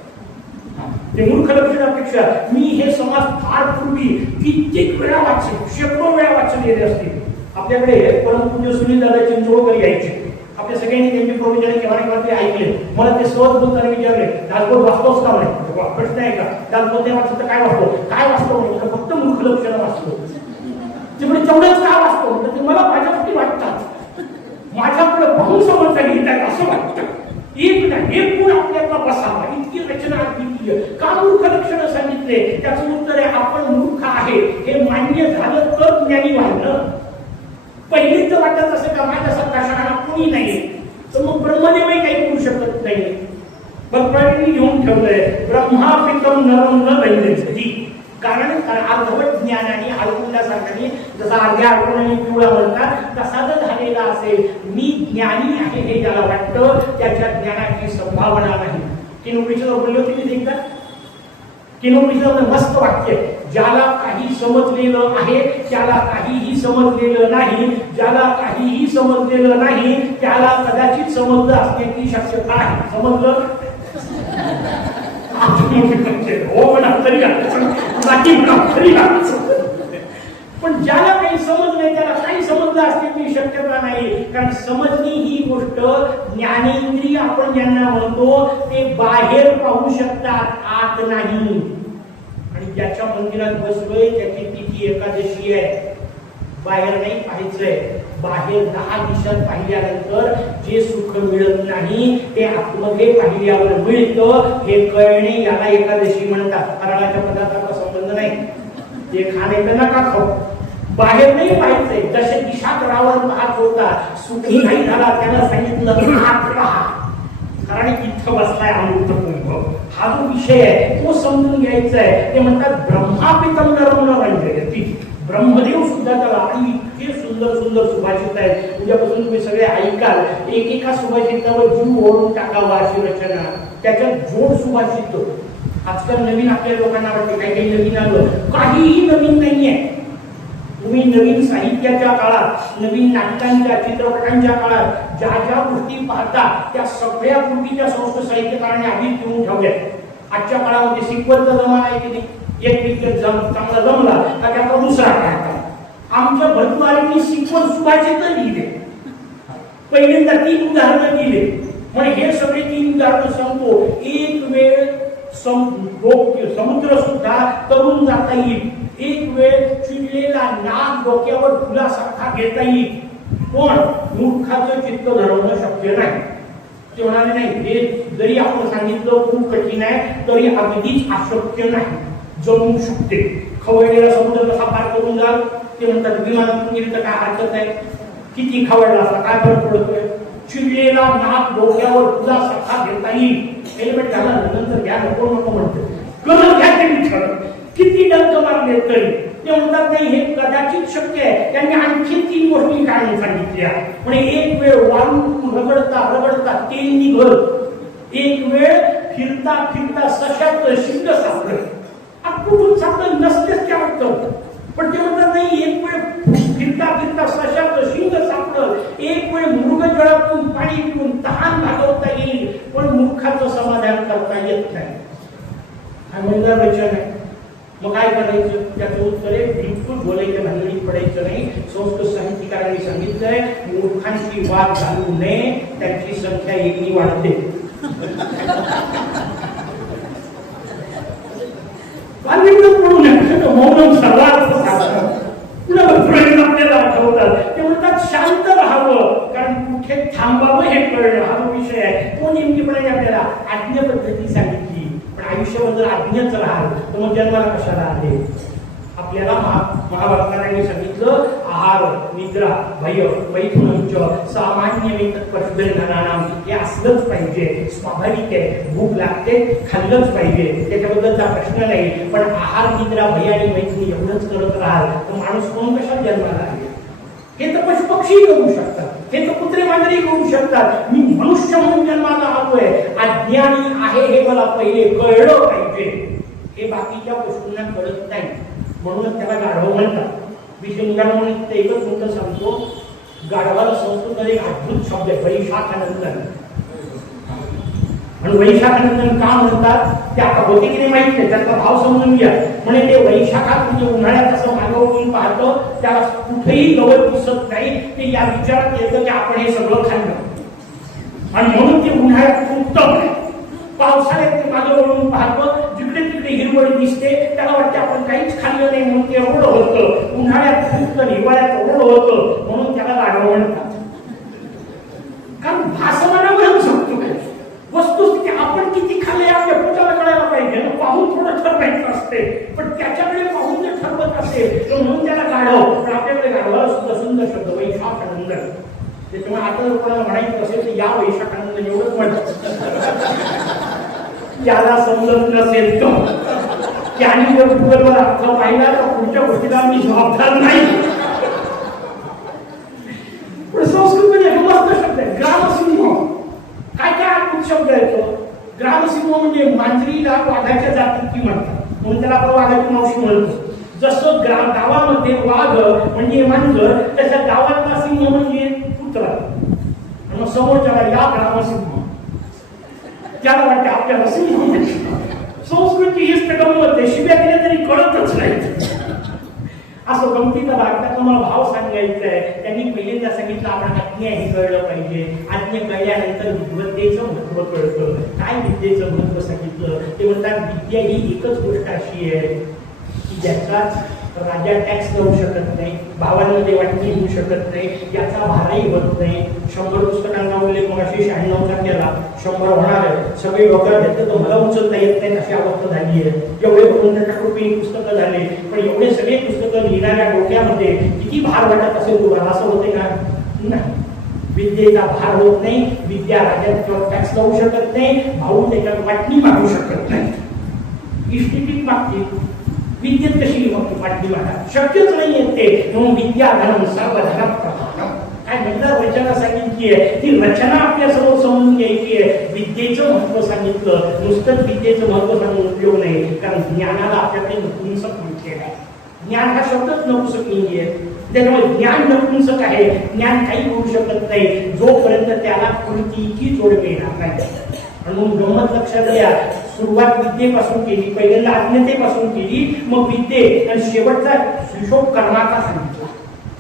ते मूर्ख लक्षणापेक्षा मी हे समाज फार पूर्वी कित्येक वेळा वाचले, शेकडो वेळा वाचलेले असतील. आपल्याकडे परमपूज्य सुनील दादा चिंचोळकर यायचे, आपल्या सगळ्यांनी त्यांचे प्रवचन केव्हा केव्हा ते ऐकले. मला ते सहज बोलताना विचारले, दासबोध वाचतोच का म्हणे, प्रश्न आहे का, दासबोध नाही वाचत तर काय वाचतो, काय वाचतो म्हणजे फक्त मूर्ख लक्षण वाचतो. ते म्हणजे तेवढंच का वाचतो म्हणजे ते मला माझ्यासाठी वाटतात, माझ्याकडे पाहून समजता लिहितात असं वाटतं. एक ना एक गुण आपल्याला बसावा, इतकी रचना अद्वितीय. का मूर्ख लक्षण सांगितले, त्याचं उत्तर आहे आपण मूर्ख आहे हे मान्य झालं तर ज्ञानी व्हायचं. पहिलीच वाटत असं का माझ्यासारखा शहाणा कोणी नाही, तर मग ब्रह्मदेवही काही करू शकत नाही. भक्तांनी घेऊन ठेवलंय ब्रह्मापितम नरम न वैद्यती. कारण अर्धवट ज्ञानाने अडकुंडासारखाने जसा अर्ध्या अडकुणाने पिवळा म्हणतात तसा जर झालेला असेल, मी ज्ञानी आहे हे ज्याला वाटतं त्याच्या ज्ञानाची संभावना नाही. किनोपनिषद बोलले होते मी एकदा, किनोपनिषद मस्त वाक्य, ज्याला काही समजलेलं आहे त्याला काहीही समजलेलं नाही, ज्याला काहीही समजलेलं नाही त्याला कदाचित समजलं असण्याची शक्यता आहे. समजलं पण ज्याला काही समज नाही त्याला काही समजलं असण्याची शक्यता नाही. कारण समजणी ही गोष्ट ज्ञानेंद्रिय आपण ज्यांना म्हणतो ते बाहेर पाहू शकतात, आत नाही. आणि ज्याच्या मंदिरात बसलोय त्याची तिथी एकादशी आहे, बाहेर नाही पाहायचंय. बाहेर 10 दिवसात पाहिल्यानंतर जे सुख मिळत नाही ते आतमध्ये पाहिल्यावर मिळतं हे कळणे याला एकादशी म्हणतात. फराळाच्या पदार्थाचा संबंध नाही, ते खाणे नका खाऊ, बाहेर नाही पाहायचंय. जसे दिशात रावण पाहत होता, सुखी नाही झाला, त्याला सांगितलं आत पहा, कारण इथं बसलाय अमृत कुंभ. हा जो विषय आहे तो समजून घ्यायचा आहे. ते म्हणतात ब्रह्मापितम नरम न वैद्यती. ब्रह्मदेव सुद्धा त्याला, आणि इतके सुंदर सुंदर सुभाषित आहेत, उद्यापासून तुम्ही सगळे ऐकाल. एकेका सुभाषितावर जीव ओढून टाकावा अशी रचना, त्याच्यात जोड सुभाषित. आजकाल नवीन आपल्या लोकांना वाटते काही काही नवीन आलं, काहीही नवीन नाहीये. तुम्ही नवीन साहित्याच्या काळात, नवीन नाटकांच्या चित्रपटांच्या काळात ज्या ज्या गोष्टी पाहता त्या सगळ्या पूर्वीच्या संस्कृत साहित्यकारांनी आधीच घेऊन ठेवल्या. आजच्या काळामध्ये सिक्वलचा जमाना आहे की नाही, एक पिक्चर चांगला जमला तर त्याचा दुसरा काढतात. आमच्या भरतवारींनी सिक्वल सुभाषित लिहिले, पहिल्यांदा 3 उदाहरणं दिले. म्हणजे हे सगळे 3 उदाहरणं सांगतो. एक वेळ समुद्र सुद्धा तरुण जाता येईल, एक वेळ चिडलेला नाग डोक्यावर फुलासारखा घेता येईल, पण मूर्खाचं चित्त धरवणं शक्य नाही. ते म्हणाले नाही, हे जरी आपण सांगितलं खूप कठीण आहे तरी अगदीच अशक्य नाही, जमू शकते. खवळलेला समुद्र कसा पार करून जाल, ते म्हणतात विमानातून गेली तर काय हरकत आहे, किती खवळला असता काय फरक पडतोय. चिडलेला नाग डोक्यावर फुलासारखा घेता येईल, हेल्मेट घाला नंतर घ्या, नको नको म्हणते, कलर घ्या ते विचार, किती डंक मारले तरी. ते म्हणतात नाही हे कदाचित शक्य आहे. त्यांनी आणखी 3 गोष्टी काढून सांगितल्या. म्हणजे एक वेळ वाळू रगडता रगडता तेल निघत, एक वेळ फिरता फिरता सशाचं शिंग सापडत. कुठून सापडत नसतेच त्या वाटतं, पण ते म्हणतात नाही एक वेळ फिरता फिरता सशाचं शिंग सापडत, एक वेळ मृगजळातून पाणी पिऊन तहान भागवता येईल, पण मूर्खाचं समाधान करता येत नाही. हा महिला वचन आहे. मग काय करायचं, त्याचं उत्तर आहे बिलकुल बोलायच्या भानगडीत पडायचं नाही. संस्कृत साहित्यकारांनी सांगितलंय मूर्खांची वाद घालू नये, त्यांची संख्या एकनी वाढते. पडू नये, मौनम सर्वार्थ साधनं. आपल्याला आठवतात ते म्हणतात शांत राहावं, कारण कुठे थांबावं हे कळलं. हा जो विषय आहे तो नेमकेपणे आपल्याला आज्ञा पद्धती सांगितली. पण आयुष्यामध्ये आज्ञाच राहाल तर मग जन्माला कशाला आले. आपल्याला महाभारताने सांगितलं आहार निद्रा भय मैथुनंच सामान्य पशुधनानाम, हे असलंच पाहिजे, स्वाभाविक आहे. भूक लागते खाल्लंच पाहिजे, त्याच्याबद्दलचा प्रश्न नाही. पण आहार निद्रा भय आणि मैथुन एवढंच करत राहाल तर माणूस कोण कशात जन्माला आले. हे तर पशु पक्षी करू शकतात, हे तर कुत्रे मांजरी करू शकतात. मी मनुष्य म्हणून जन्माला आलोय, अज्ञानी आहे हे मला पहिले कळलं पाहिजे. हे बाकीच्या पशूंना कळत नाही, म्हणून त्याला गाढव म्हणतात. विषय म्हणून ते एकच मुद्दा सांगतो. गाढवाला संस्कृतमध्ये एक अद्भुत शब्द आहे, वैशाखानंदन. आणि वैशाखानंदन का म्हणतात ते आता होते की नाही माहित नाही, त्याचा भाव समजून घ्या. म्हणजे ते वैशाखात म्हणजे उन्हाळ्यात असं मागवून पाहतो, त्याला कुठेही गवत दिसत नाही. ते या विचारात येतं की आपण हे सगळं खाल्लं, आणि म्हणून ते उन्हाळ्यात उत्तम आहे. पावसाळ्यात ते मागं वळून पाहतो, जिकडे तिकडे हिरवळ दिसते, त्याला वाटते आपण काहीच खाल्लं नाही म्हणून ते रोड होतं. उन्हाळ्यात होतं, हिवाळ्यात रोड होतं, म्हणून त्याला गाढव म्हणतात. कारण भासमानावरच जगतो काय वस्तुस्थिती. आपण किती खाल्ले आपल्या पोटाला कळायला पाहिजे, पाहून थोडं ठरवायचं असते, पण त्याच्याकडे पाहून जर ठरवत असेल तर म्हणून त्याला गाढव. पण आपल्याकडे गाढवाला सुद्धा सुंदर शब्द वैशाखानंदन. त्याच्यामुळे आता जर कोणाला म्हणायचं असेल तर या वैशाखानंदन एवढंच म्हणतात. त्याला समजत नसेल तर त्याने जर गुगलवर अर्थ पाहिला तर पुढच्या गोष्टीला मी जबाबदार नाही. पण संस्कृतमध्ये मस्त शब्द आहे ग्रामसिंह. काय काय अद्भुत शब्द आहे तो. ग्रामसिंह म्हणजे मांजरीला वाघाच्या जातीची म्हणतात, म्हणून त्याला आपण वाघाची मावशी म्हणतो. जसं गावामध्ये वाघ म्हणजे मांजर, त्याच्या गावातला सिंह म्हणजे कुत्रा. आणि मग समोरच्याला या ग्रामसिंह, त्याला वाटते आपल्याला सिंह. संस्कृती हीच तर गंमत आहे, शिव्या दिल्या तरी कळतच नाही. असं गमतीचा भाग. त्याचा मला भाव सांगायचा आहे. त्यांनी पहिल्यांदा सांगितलं आपण आज्ञा हे कळलं पाहिजे. आज्ञा कळल्यानंतर विद्वत्तेचं महत्व कळतं. काय विद्येचं महत्व सांगितलं ते म्हणतात, विद्या ही एकच गोष्ट अशी आहे की ज्याचाच राजा टॅक्स देऊ शकत नाही, भावांमध्ये वाटणी होऊ शकत नाही, याचा भारही होत नाही. 100 पुस्तकांना उल्लेख मग 96 केला, 100 होणार आहे. सगळे डोक्यात घेतलं तर मला उचलता येत नाही अशी अवस्था झाली आहे. एवढे भगवंताच्या कृपेने पुस्तकं झाले, पण एवढे सगळे पुस्तकं लिहिणाऱ्या डोक्यामध्ये किती भार वाटत असेल तुम्हाला? असं होते का? नाही. विद्येचा भार होत नाही. विद्या राजात टॅक्स लावू शकत नाही, भाऊ त्याच्यात वाटणी मागू शकत नाही. इष्टिकीत मागतील, विद्येत कशी वाटणी मागा शक्यच नाहीये ते. म्हणून विद्या धनम सर्व धन प्रधानम. काय म्हणतात रचना सांगितली आहे, ती रचना आपल्या समोर समजून घ्यायची आहे. विद्येचं महत्व सांगितलं, नुसतंच विद्येचं महत्व सांगून उपयोग नाही, कारण ज्ञानाला आपल्याकडे नपुंसक म्हटलेलं आहे. ज्ञान हा शब्दच नपुंसक नाहीये. त्याच्यामुळे ज्ञान नपुंसक आहे. ज्ञान काही होऊ शकत नाही जोपर्यंत त्याला कृतीची जोड मिळणार नाही. म्हणून गंमत लक्षात घ्या, सुरुवात विद्येपासून केली, पहिल्यांदा अज्ञतेपासून केली, मग विद्ये, आणि शेवटचा हिशोब कर्माचा सांगितला.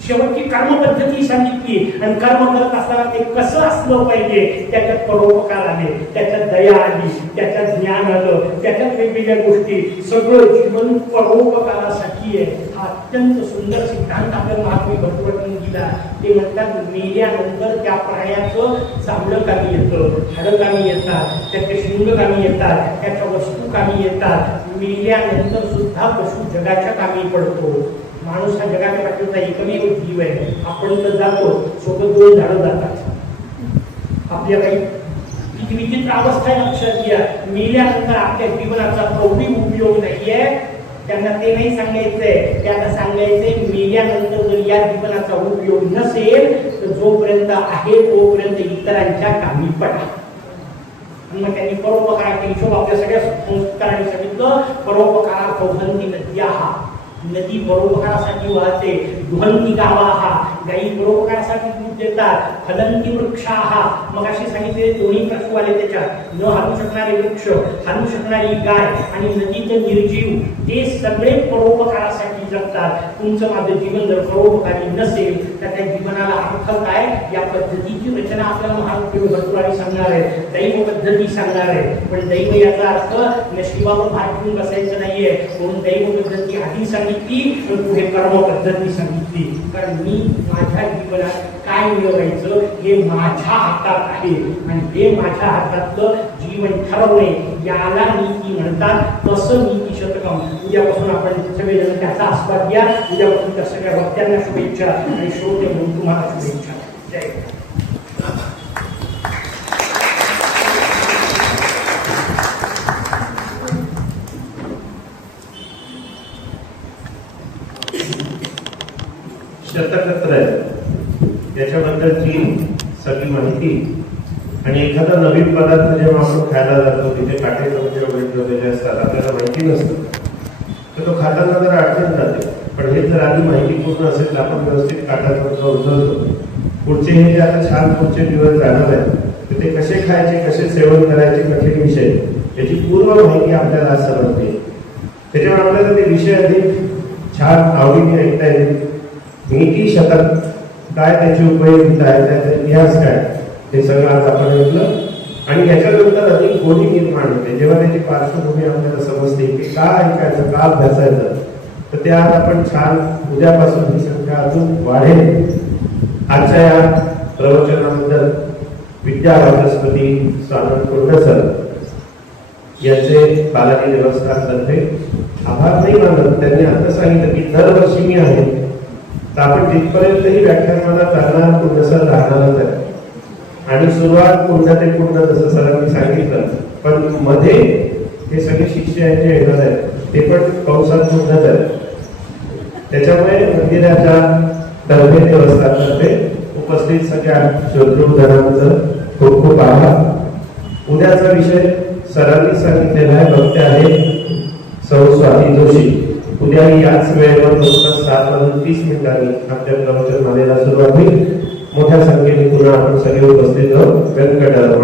शेवटची कर्मपद्धती सांगितली, आणि कर्म करत असताना ते कसं असलं पाहिजे, त्याच्यात परोपकार आले, त्याच्यात दया आली, त्याच्यात ज्ञान आलं, त्याच्यात वेगवेगळ्या गोष्टी. सगळं जीवन परोपकारासाठी आहे. हा अत्यंत सुंदर सिद्धांत आपल्याला महात्मे भटवटून दिला. ते म्हणतात, मेल्यानंतर त्या प्राण्याचं चांगलं कामी येतं, हाडं कामी येतात, त्याचे शिंग कामी येतात, त्याच्या वस्तू कामी येतात. मेल्यानंतर सुद्धा पशु जगाच्या कामी पडतो. माणूस हा जगाच्या पाठीचा एकमेव जीव आहे. आपण तर जातो, सोबत 2 झाडं जातात. आपल्या काही किती विचित्र अवस्था आहे लक्षात घ्या. मेल्यानंतर आपल्या जीवनाचा कवडी उपयोग नाहीये. त्यांना ते नाही सांगायचंय, त्यांना सांगायचंय मेल्यानंतर जर या जीवनाचा उपयोग नसेल तर जोपर्यंत आहे तोपर्यंत इतरांच्या कामी पडा. मग त्यांनी परोपकाराचा हिशोब आपल्या सगळ्या संस्कारांनी सांगितलं. परोपकारार्थ वहन्ति नद्याः, नदी परोपकारासाठी वाहते. दुहन्ति गावाः, गायी परोपकारासाठी दूध देतात. फलन्ति वृक्षाः, मग अशी सांगितले दोन्ही प्रश्न आले त्याच्यात. न हालू शकणारे वृक्ष, हालू शकणारी गाय आणि नदीचं निर्जीव, ते सगळे परोपकारासाठी जगतात. तुमचं माझं जीवन जर परोपकारी नसेल तर त्या जीवनाला अर्थ काय? या पद्धतीची रचना आपल्याला महात्मे भटुराणी सांगणार आहे, दैव पद्धती सांगणार आहे. पण दैव याचा अर्थ नशिबावर भाग घेऊन बसायचं नाहीये. म्हणून दैव पद्धती आधी सांगितली, पण पुढे कर्म पद्धती सांगितली. कारण मी माझ्या जीवनात काय मिळवायचं हे माझ्या हातात आहे, आणि हे माझ्या हातातलं जीवन ठरवणे याला नीती म्हणतात. तसं नीती शतकम. उद्यापासून आपण सगळेजण त्याचा आस्वाद घ्या. उद्यापासून त्या सगळ्या भक्तांना शुभेच्छा, आणि श्रोते म्हणून तुम्हाला शुभेच्छा. जय. शतकत्र सगळी माहिती आणि एखादा नवीन पदार्थ जेव्हा आपण खायला जातो तिथे काटे चमचे वगैरे ठेवलेले असतात आपल्याला माहिती नसतं तर तो खाताना जरा अडचण जाते. पण हे जर आधी माहिती पूर्ण असेल तर आपण व्यवस्थित काटा चमचा उचलतो. पुढचे हे जे आता छान पुढचे दिवस जाणार आहेत तर ते कसे खायचे कसे सेवन करायचे कठीण विषय याची पूर्व माहिती आपल्याला आज समजते. त्याच्यामुळे आपल्याला ते विषय अधिक छान आवडीने ऐकता येईल. नीती शतक काय त्याची उपयोगिता आहे त्याचा इतिहास काय हे सगळं आज आपण ऐकलं आणि याच्यानंतर अधिक गोडी निर्माण होते. जेव्हा त्याची पार्श्वभूमी आपल्याला समजते की का ऐकायचं का अभ्यासायचं तर ते आज आपण छान उद्यापासून ही संख्या अजून वाढेल. आजच्या या प्रवचनाबद्दल विद्या वाचस्पती स्वानंद कुंड सर यांचे बालाजी देवस्थानतर्फे आभार नाही मानत. त्यांनी आता सांगितलं की दरवर्षी मी आहे तर आपण जिथपर्यंतही व्याख्यानमाला चालणार कुंड सर राहणारच आहे आणि सुरुवात कुंड ते कुंड जसं सरांनी सांगितलं पण मध्ये हे सगळे शिष्य जे येणार आहेत ते पण कंसात कुंडच आहेत. त्याच्यामुळे मंदिराच्या तर्फे देवस्थानतर्फे उपस्थित सगळ्या श्रोतृजनांचं खूप खूप आभार. उद्याचा विषय सरांनी सांगितलेला आहे वक्ते आहे सौ स्वाती जोशी. उद्याही याच वेळेवर बरोबर 7:30 आपल्या प्रवचन मालेला सुरुवात होईल. मोठ्या संख्येने पुन्हा आपण सगळे उपस्थित आहोत. व्यंकटरमण.